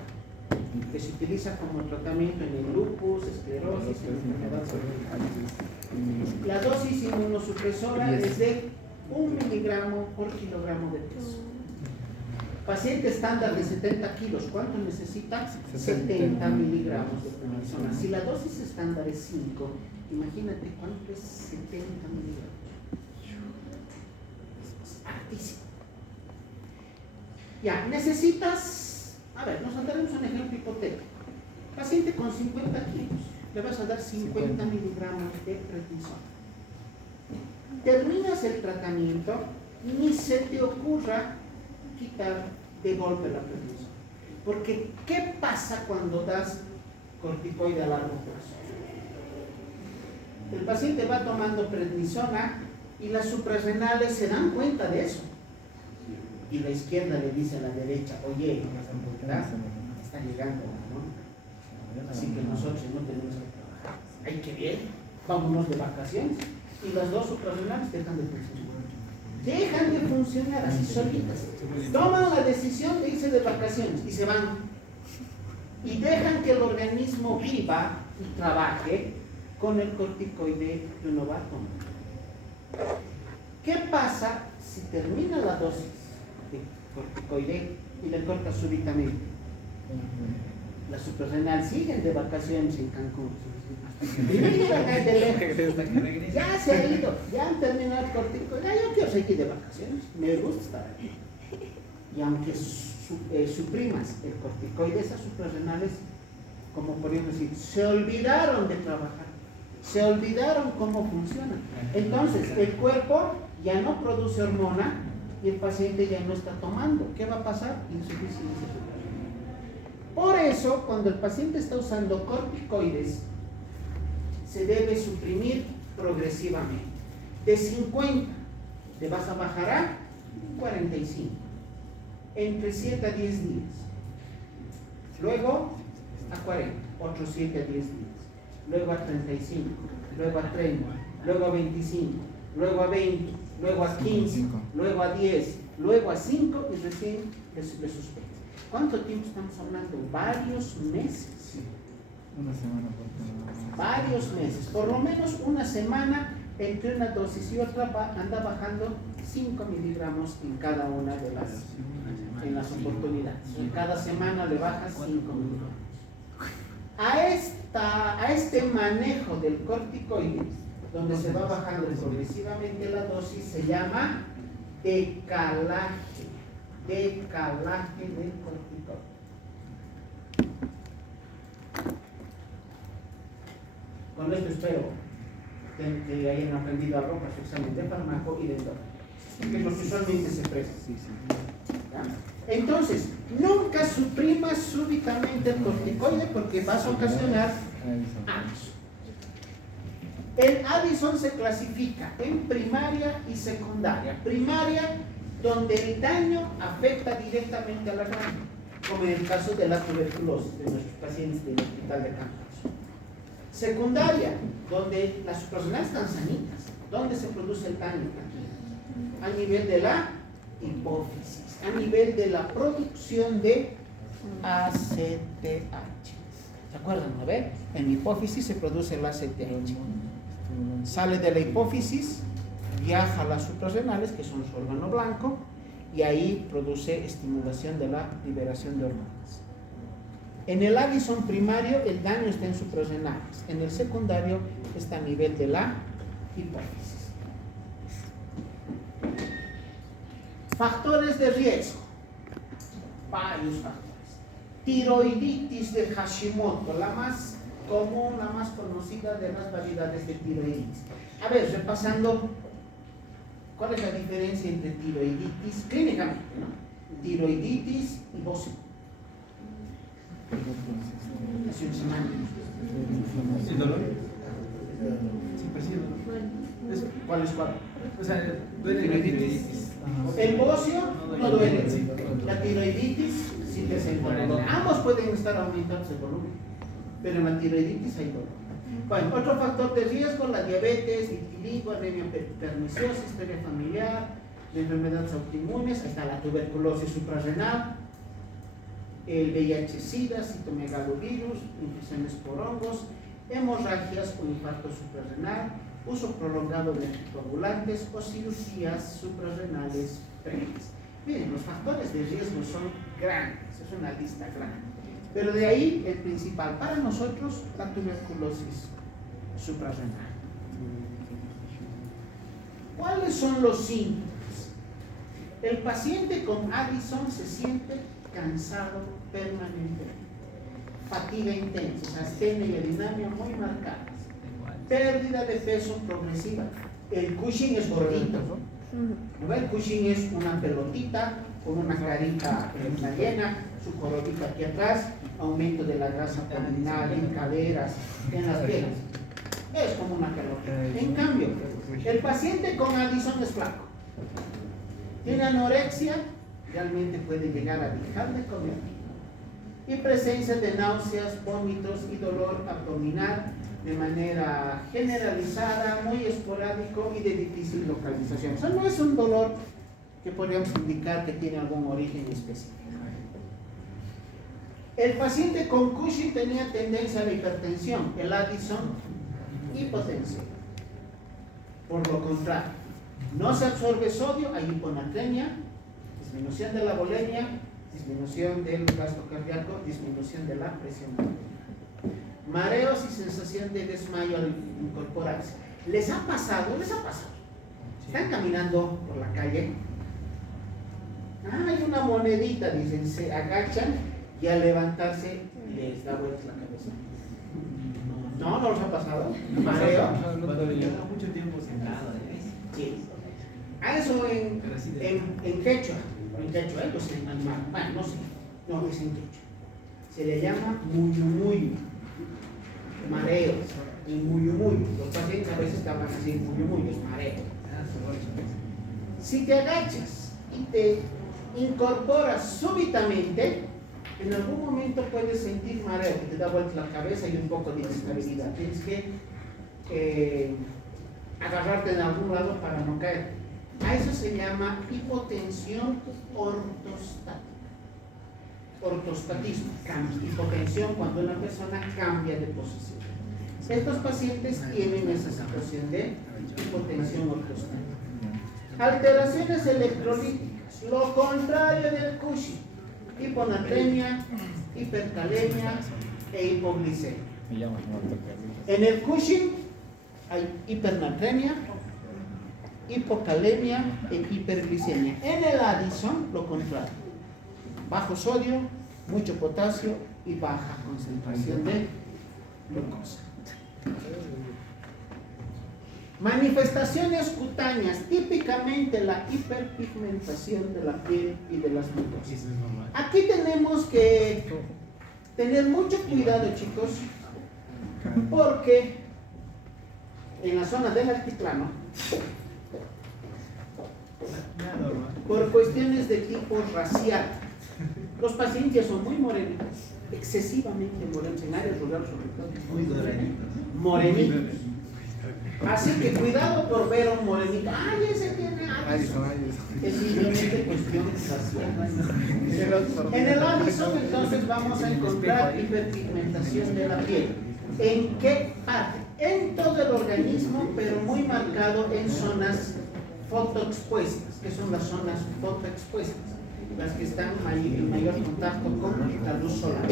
que se utiliza como tratamiento en el lupus, esclerosis, en enfermedades autoinmunes. La dosis inmunosupresora es de 1 miligramo por kilogramo de peso. Paciente estándar de 70 kilos, ¿cuánto necesita? 70 miligramos de prednisona. Si la dosis estándar es 5, imagínate cuánto es 70 miligramos. Es altísimo. Ya, necesitas, a ver, nos daremos un ejemplo hipotético. Paciente con 50 kilos, le vas a dar 50 miligramos de prednisona. Terminas el tratamiento, ni se te ocurra quitar de golpe la prednisona. Porque, ¿qué pasa cuando das corticoide a largo plazo? El paciente va tomando prednisona y las suprarrenales se dan cuenta de eso. Y la izquierda le dice a la derecha, oye, ¿verdad? Está llegando, ¿no? Así que nosotros no tenemos que trabajar. ¡Ay, qué bien! Vámonos de vacaciones. Y las dos suprarrenales dejan de funcionar. Dejan de funcionar así solitas. Toman la decisión de irse de vacaciones y se van. Y dejan que el organismo viva y trabaje con el corticoide que uno va a tomar. ¿Qué pasa si termina la dosis de corticoide y le corta súbitamente? Las suprarrenales siguen de vacaciones en Cancún. Y miran ahí de lejos. Ya se ha ido, ya han terminado el corticoide. Ya yo quiero seguir de vacaciones, me gusta estar ahí. Y aunque suprimas el corticoide, esas suprarrenales, como podríamos decir, se olvidaron de trabajar, se olvidaron cómo funciona. Entonces, el cuerpo ya no produce hormona y el paciente ya no está tomando. ¿Qué va a pasar? Insuficiencia suprarrenal. Por eso, cuando el paciente está usando corticoides, se debe suprimir progresivamente. De 50 te vas a bajar a 45, entre 7 a 10 días. Luego a 40, otros 7 a 10 días. Luego a 35, luego a 30, luego a 25, luego a 20, luego a 15, luego a 10, luego a 5 y recién le suspende. ¿Cuánto tiempo estamos hablando? Varios meses. Una semana por cada. Varios meses, por lo menos una semana entre una dosis y otra anda bajando 5 miligramos en cada una de las oportunidades. En cada semana le bajas 5 miligramos. A este manejo del corticoide, donde se va bajando progresivamente la dosis, se llama decalaje del corticoide. Con esto espero que hayan aprendido algo para su examen de fármaco y de todo, que es lo que usualmente se presta. ¿Ya? Entonces, nunca suprimas súbitamente el corticoide porque vas a ocasionar Addison. El Addison se clasifica en primaria y secundaria. Primaria, donde el daño afecta directamente a la glándula, como en el caso de la tuberculosis de nuestros pacientes del hospital de Campos. Secundaria, donde las suprarrenales están sanitas. ¿Dónde se produce el daño? Aquí. A nivel de la hipófisis, a nivel de la producción de ACTH. ¿Se acuerdan? ¿No ve? En hipófisis se produce el ACTH. Sale de la hipófisis, viaja a las suprarrenales, que son su órgano blanco, y ahí produce estimulación de la liberación de hormonas. En el Addison primario el daño está en suprarrenales, en el secundario está a nivel de la hipófisis. Factores de riesgo, varios factores. Tiroiditis de Hashimoto, la más común, la más conocida de las variedades de tiroiditis. A ver, repasando, ¿cuál es la diferencia entre tiroiditis clínicamente, ¿no? Tiroiditis y bocio. Hace una semana. ¿El dolor? Sí, percibe dolor. ¿Cuál es cuál? O sea, duele la tiroiditis. El bocio no duele. La tiroiditis sí te hace dolor. Ambos pueden estar aumentados el volumen, pero en la tiroiditis hay dolor. Bueno, otro factor de riesgo, la diabetes, vitiligo, anemia perniciosa, historia familiar, de enfermedades autoinmunes, ahí está la tuberculosis suprarrenal, el VIH-Sida, citomegalovirus, infecciones por hongos, hemorragias o infarto suprarrenal, uso prolongado de anticoagulantes o cirugías suprarrenales previas. Miren, los factores de riesgo son grandes, es una lista grande. Pero de ahí el principal para nosotros, la tuberculosis suprarrenal. ¿Cuáles son los síntomas? El paciente con Addison se siente cansado permanentemente, fatiga intensa, astenia y adinamia muy marcadas, pérdida de peso progresiva. El Cushing es gordito, ¿no? El Cushing es una pelotita con una carita llena, su coronita aquí atrás, aumento de la grasa abdominal en caderas, en las piernas. Es como una pelotita. En cambio, el paciente con Addison es flaco, tiene anorexia, realmente puede llegar a dejar de comer, y presencia de náuseas, vómitos y dolor abdominal de manera generalizada, muy esporádico y de difícil localización. O sea, no es un dolor que podríamos indicar que tiene algún origen específico. El paciente con Cushing tenía tendencia a la hipertensión, el Addison hipotensión. Por lo contrario, no se absorbe sodio, hay hiponatremia, disminución de la volemia, disminución del gasto cardíaco, disminución de la presión arterial. Mareos y sensación de desmayo al incorporarse. ¿Les ha pasado? ¿Les ha pasado? Están caminando por la calle. Hay una monedita, dicen, se agachan y al levantarse les da vuelta la cabeza. ¿No? ¿No les ha pasado? ¿Mareo? Lleva mucho tiempo sentado. Sí. A eso en quechua. En quechua, pues en animal. Bueno, no sé. No, es en quechua. Se le llama muyumuyu. Mareos. Y muyumuyu. Los pacientes a veces estaban así, muyumuyu, es mareo. Si te agachas y te incorporas súbitamente, en algún momento puedes sentir mareo, que te da vuelta la cabeza y un poco de inestabilidad. Tienes que agarrarte en algún lado para no caer. A eso se llama hipotensión ortostática. Ortostatismo, hipotensión cuando una persona cambia de posición. Estos pacientes tienen esa situación de hipotensión ortostática. Alteraciones electrolíticas, lo contrario del Cushing, hiponatremia, hipercalemia e hipoglicemia. En el Cushing hay hipernatremia, hipocalemia e hiperglicemia. En el Addison, lo contrario, bajo sodio, mucho potasio y baja concentración de glucosa. Manifestaciones cutáneas, típicamente la hiperpigmentación de la piel y de las mucosas. Aquí tenemos que tener mucho cuidado, chicos, porque en la zona del altiplano, por cuestiones de tipo racial, los pacientes son muy morenitos, excesivamente morenos, en áreas rurales sobre todo. Muy doraditos. Morenitos. Así que cuidado por ver a un morenito. ¡Ay, ese tiene Addison! Es simplemente cuestión facial. En el Addison, entonces, vamos a encontrar hiperpigmentación de la piel. ¿En qué parte? En todo el organismo, pero muy marcado en zonas fotoexpuestas. ¿Qué son las zonas fotoexpuestas? Las que están en mayor contacto con la luz solar.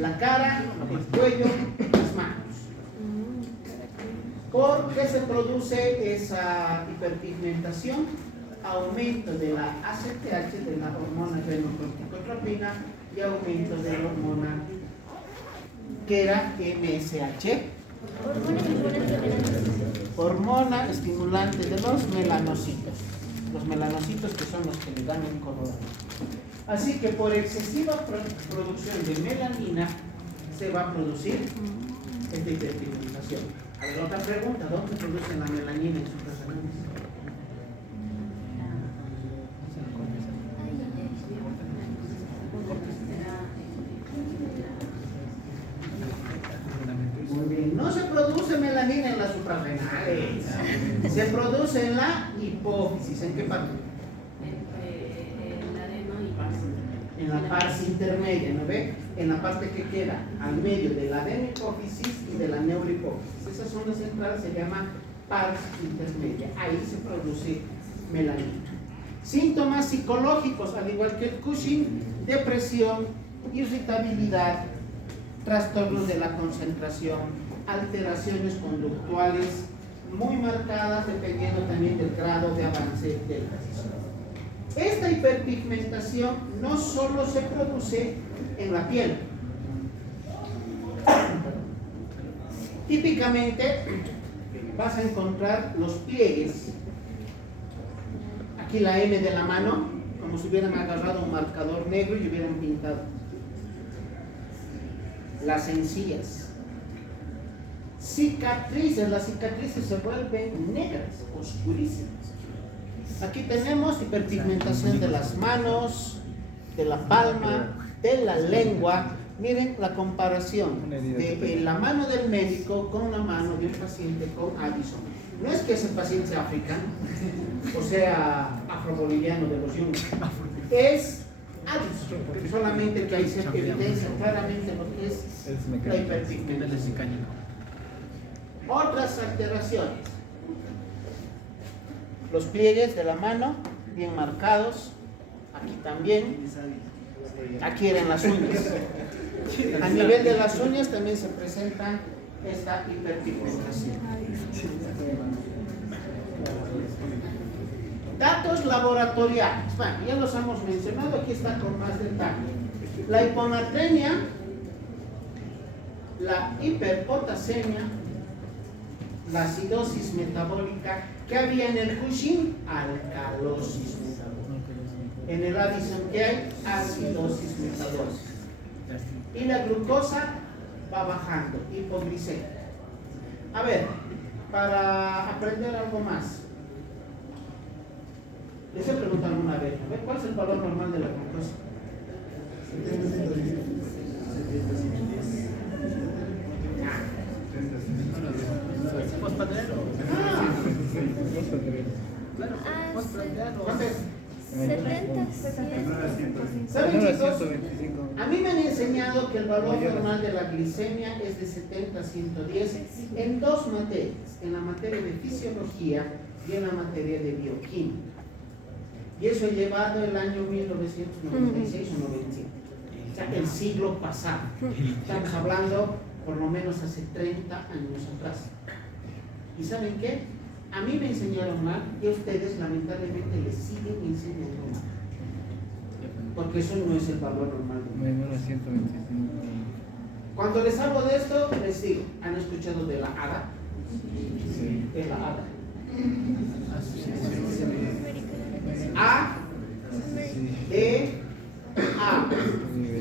La cara, el cuello, las manos. ¿Por qué se produce esa hiperpigmentación? Aumento de la ACTH, de la hormona fenocorticotropina, y aumento de la hormona que era MSH, hormona estimulante de los melanocitos. Los melanocitos que son los que le dan el color. Así que por excesiva producción de melanina se va a producir esta hiperpigmentación. A ver, otra pregunta, ¿dónde producen la melanina en sus resonancias? Muy bien, no se produce melanina en las suprarrenales, se produce en la hipófisis. ¿En qué parte? En la pars intermedia, ¿no ve? En la parte que queda al medio de la adenohipófisis y de la neurohipófisis. Esas son las entradas, se llama pars intermedia. Ahí se produce melanina. Síntomas psicológicos, al igual que el Cushing: depresión, irritabilidad, trastornos de la concentración, alteraciones conductuales muy marcadas dependiendo también del grado de avance del trastorno. Esta hiperpigmentación no solo se produce en la piel. Típicamente vas a encontrar los pliegues. Aquí la M de la mano, como si hubieran agarrado un marcador negro y hubieran pintado. Las encías. Cicatrices, las cicatrices se vuelven negras, oscurísimas. Aquí tenemos hiperpigmentación de las manos, de la palma, de la lengua. Miren la comparación de la mano del médico con la mano de un paciente con Addison. No es que ese paciente sea africano, o sea afroboliviano de los Yungas. Es Addison, solamente que ahí se evidencia claramente lo que es la hiperpigmentación. Otras alteraciones. Los pliegues de la mano, bien marcados. Aquí también. Aquí eran las uñas. A nivel de las uñas también se presenta esta hiperpigmentación. Datos laboratoriales. Bueno, ya los hemos mencionado, aquí está con más detalle. La hiponatremia, la hiperpotasemia, la acidosis metabólica. ¿Qué había en el Cushing? Alcalosis metabólica. En el Addison, ¿qué hay? Acidosis metabólica. Y la glucosa va bajando, hipoglicemia. A ver, para aprender algo más, les he preguntado una vez, ¿no? ¿Cuál es el valor normal de la glucosa? 70, ¿Saben, chicos? A mí me han enseñado que el valor normal de la glicemia es de 70 a 110 en dos materias, en la materia de fisiología y en la materia de bioquímica. Y eso he llevado el año 1996 o 97, o sea, el siglo pasado. Estamos hablando por lo menos hace 30 años atrás. ¿Y saben qué? A mí me enseñaron mal y a ustedes lamentablemente les siguen enseñando mal. Porque eso no es el valor normal. Cuando les hablo de esto, les digo, ¿han escuchado de la ADA? Sí. De la ADA. A, D, A.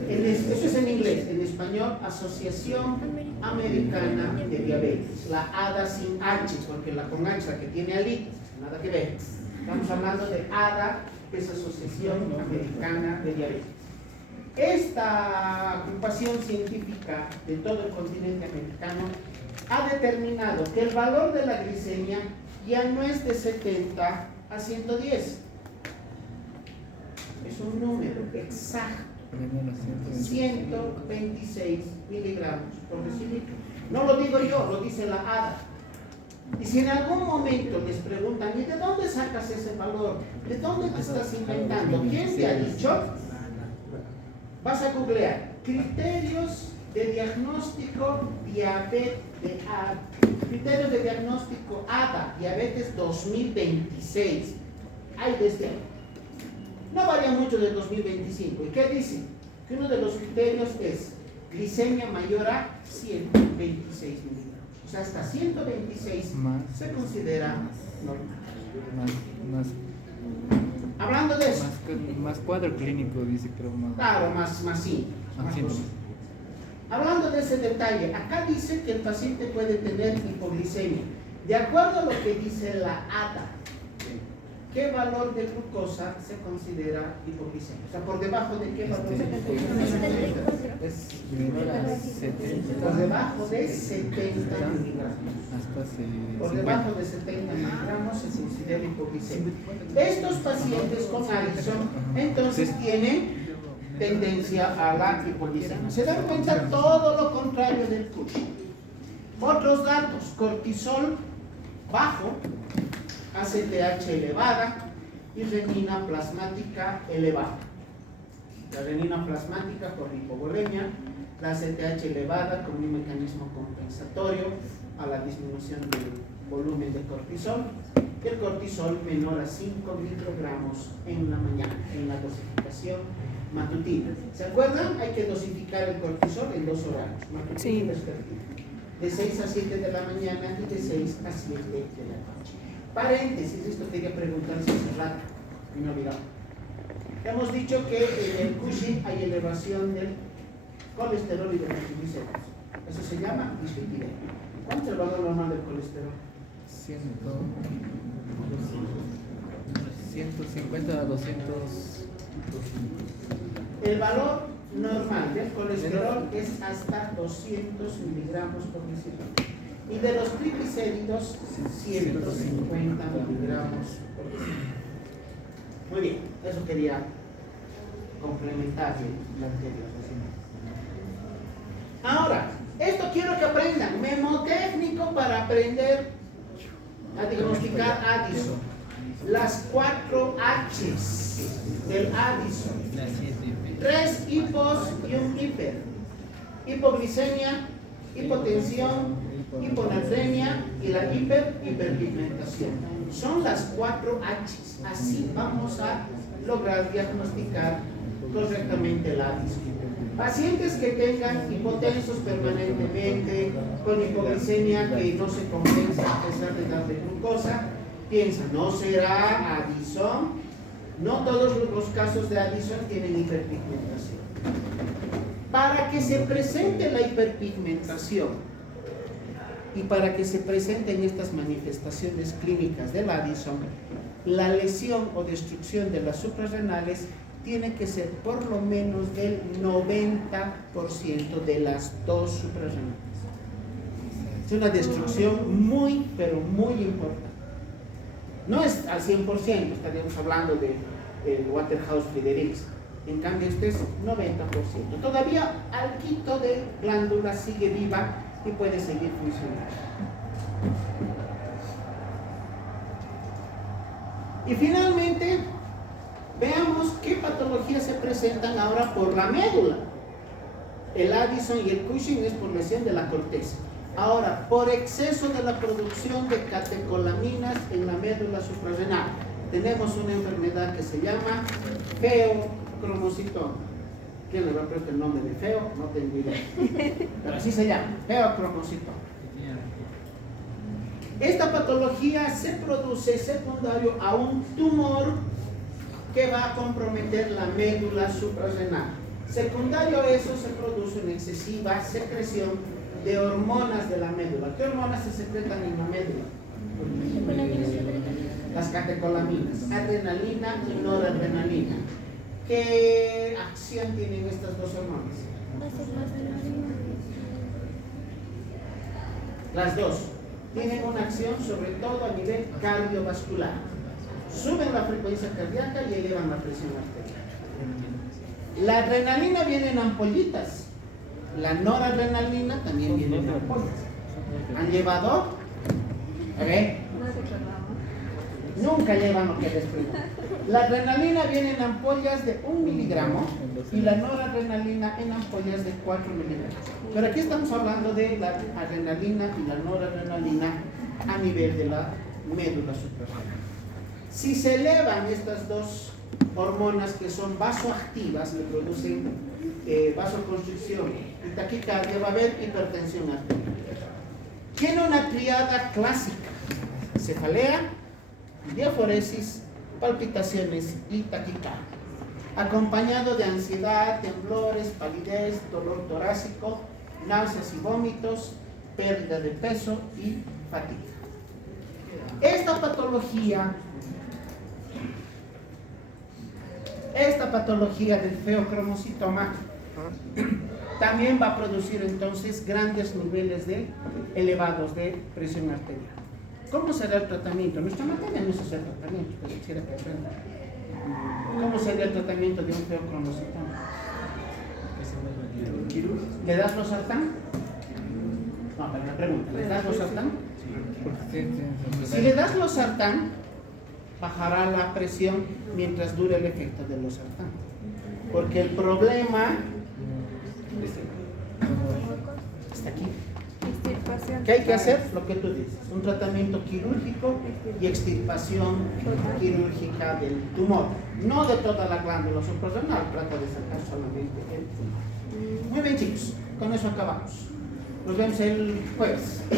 Eso es en inglés. En español, Asociación Americana de Diabetes. La ADA sin H, porque la con H, la que tiene alitas, nada que ver. Estamos hablando de ADA, que es Asociación Americana de Diabetes. Esta agrupación científica de todo el continente americano ha determinado que el valor de la glicemia ya no es de 70 a 110. Es un número exacto. 126 miligramos por decilitro. No lo digo yo, lo dice la ADA. Y si en algún momento les preguntan, ¿y de dónde sacas ese valor? ¿De dónde te estás inventando? ¿Quién te ha dicho? Vas a googlear criterios de diagnóstico criterios de diagnóstico ADA, diabetes 2026. Hay desde ahí. No varía mucho del 2025. ¿Y qué dice? Que uno de los criterios es glicemia mayor a 126 miligramos. O sea, hasta 126 se considera normal. Hablando de eso. Más cuadro clínico, dice, creo más. Claro, más simple. Más cosas. Hablando de ese detalle, acá dice que el paciente puede tener hipoglicemia. De acuerdo a lo que dice la ADA, ¿qué valor de glucosa se considera hipoglicemia? O sea, ¿por debajo de qué valor de glucosa se considera? Por debajo de 70 miligramos. Por debajo de 70 miligramos se considera hipoglicemia. Estos pacientes con Addison entonces tienen tendencia a la hipoglicemia. Se dan cuenta todo lo contrario del Cushing. Otros datos: cortisol bajo, ACTH elevada y renina plasmática elevada. La renina plasmática por hipovolemia, la ACTH elevada con un mecanismo compensatorio a la disminución del volumen de cortisol, y el cortisol menor a 5 microgramos en la mañana, en la dosificación matutina. ¿Se acuerdan? Hay que dosificar el cortisol en 2 horarios, matutino y vespertino, de 6 a 7 de la mañana y de 6 a 7 de la noche. Paréntesis, esto quería preguntarse hace rato y me olvidaba. Hemos dicho que en el Cushing hay elevación del colesterol y de los triglicéridos. Eso se llama dislipidemia. ¿Cuánto es el valor normal del colesterol? 150 a 200. El valor normal del colesterol es hasta 200 miligramos por decilitro. Y de los triglicéridos, 150 miligramos por decilitro. Muy bien, eso quería complementar la anterior. Ahora, esto quiero que aprendan. Memotécnico para aprender a diagnosticar Addison. Las 4 H's del Addison. 3 hipos y un hiper. Hipoglicemia, hipotensión, hiponatremia y la hiperpigmentación. Son las 4 H's. Así vamos a lograr diagnosticar correctamente el Addison. Pacientes que tengan hipotensos permanentemente, con hipoglicemia que no se compensa a pesar de darle glucosa, piensan, ¿no será Addison? No todos los casos de Addison tienen hiperpigmentación. Para que se presente la hiperpigmentación y para que se presenten estas manifestaciones clínicas del Addison, la lesión o destrucción de las suprarrenales tiene que ser por lo menos del 90% de las 2 suprarrenales. Es una destrucción muy, pero muy importante. No es al 100%, estaríamos hablando de Waterhouse-Friedrichs. En cambio, este es 90%. Todavía algo de glándula sigue viva y puede seguir funcionando. Y finalmente, veamos qué patologías se presentan ahora por la médula. El Addison y el Cushing es por lesión de la corteza. Ahora, por exceso de la producción de catecolaminas en la médula suprarrenal, tenemos una enfermedad que se llama feocromocitoma. ¿Quién le va a poner el nombre de feo? No tengo idea. Pero así se llama, feocromocitoma. Esta patología se produce secundario a un tumor que va a comprometer la médula suprarrenal. Secundario a eso se produce una excesiva secreción de hormonas de la médula. ¿Qué hormonas se secretan en la médula? Las catecolaminas, adrenalina y noradrenalina. ¿Qué acción tienen estas dos hormonas? Hacer más tranquilo. Las dos tienen una acción sobre todo a nivel cardiovascular. Suben la frecuencia cardíaca y elevan la presión arterial. La adrenalina viene en ampollitas. La noradrenalina también viene en ampollas. ¿Han llevado? A ver. No recordamos. Nunca llevan lo que les pido. La adrenalina viene en ampollas de 1 miligramo y la noradrenalina en ampollas de 4 miligramos. Pero aquí estamos hablando de la adrenalina y la noradrenalina a nivel de la médula suprarrenal. Si se elevan estas dos hormonas que son vasoactivas, que producen vasoconstricción y taquicardia, va a haber hipertensión arterial. Tiene una triada clásica: cefalea, diaforesis, palpitaciones y taquicardia, acompañado de ansiedad, temblores, palidez, dolor torácico, náuseas y vómitos, pérdida de peso y fatiga. Esta patología del feocromocitoma también va a producir entonces grandes niveles elevados de presión arterial. ¿Cómo será el tratamiento? Nuestra materia no es hacer tratamiento, pero quisiera que aprendan. ¿Cómo sería el tratamiento de un feocromocitoma? ¿Le das losartán? No, pero me pregunta, ¿le das losartán? Si le das losartán, bajará la presión mientras dure el efecto del losartán. Porque el problema está aquí. Extirpación. ¿Qué hay que hacer? Lo que tú dices, un tratamiento quirúrgico y extirpación quirúrgica del tumor, no de toda la glándula suprarrenal, trata de sacar solamente el tumor. Muy bien, chicos, con eso acabamos. Nos vemos el jueves. Eh,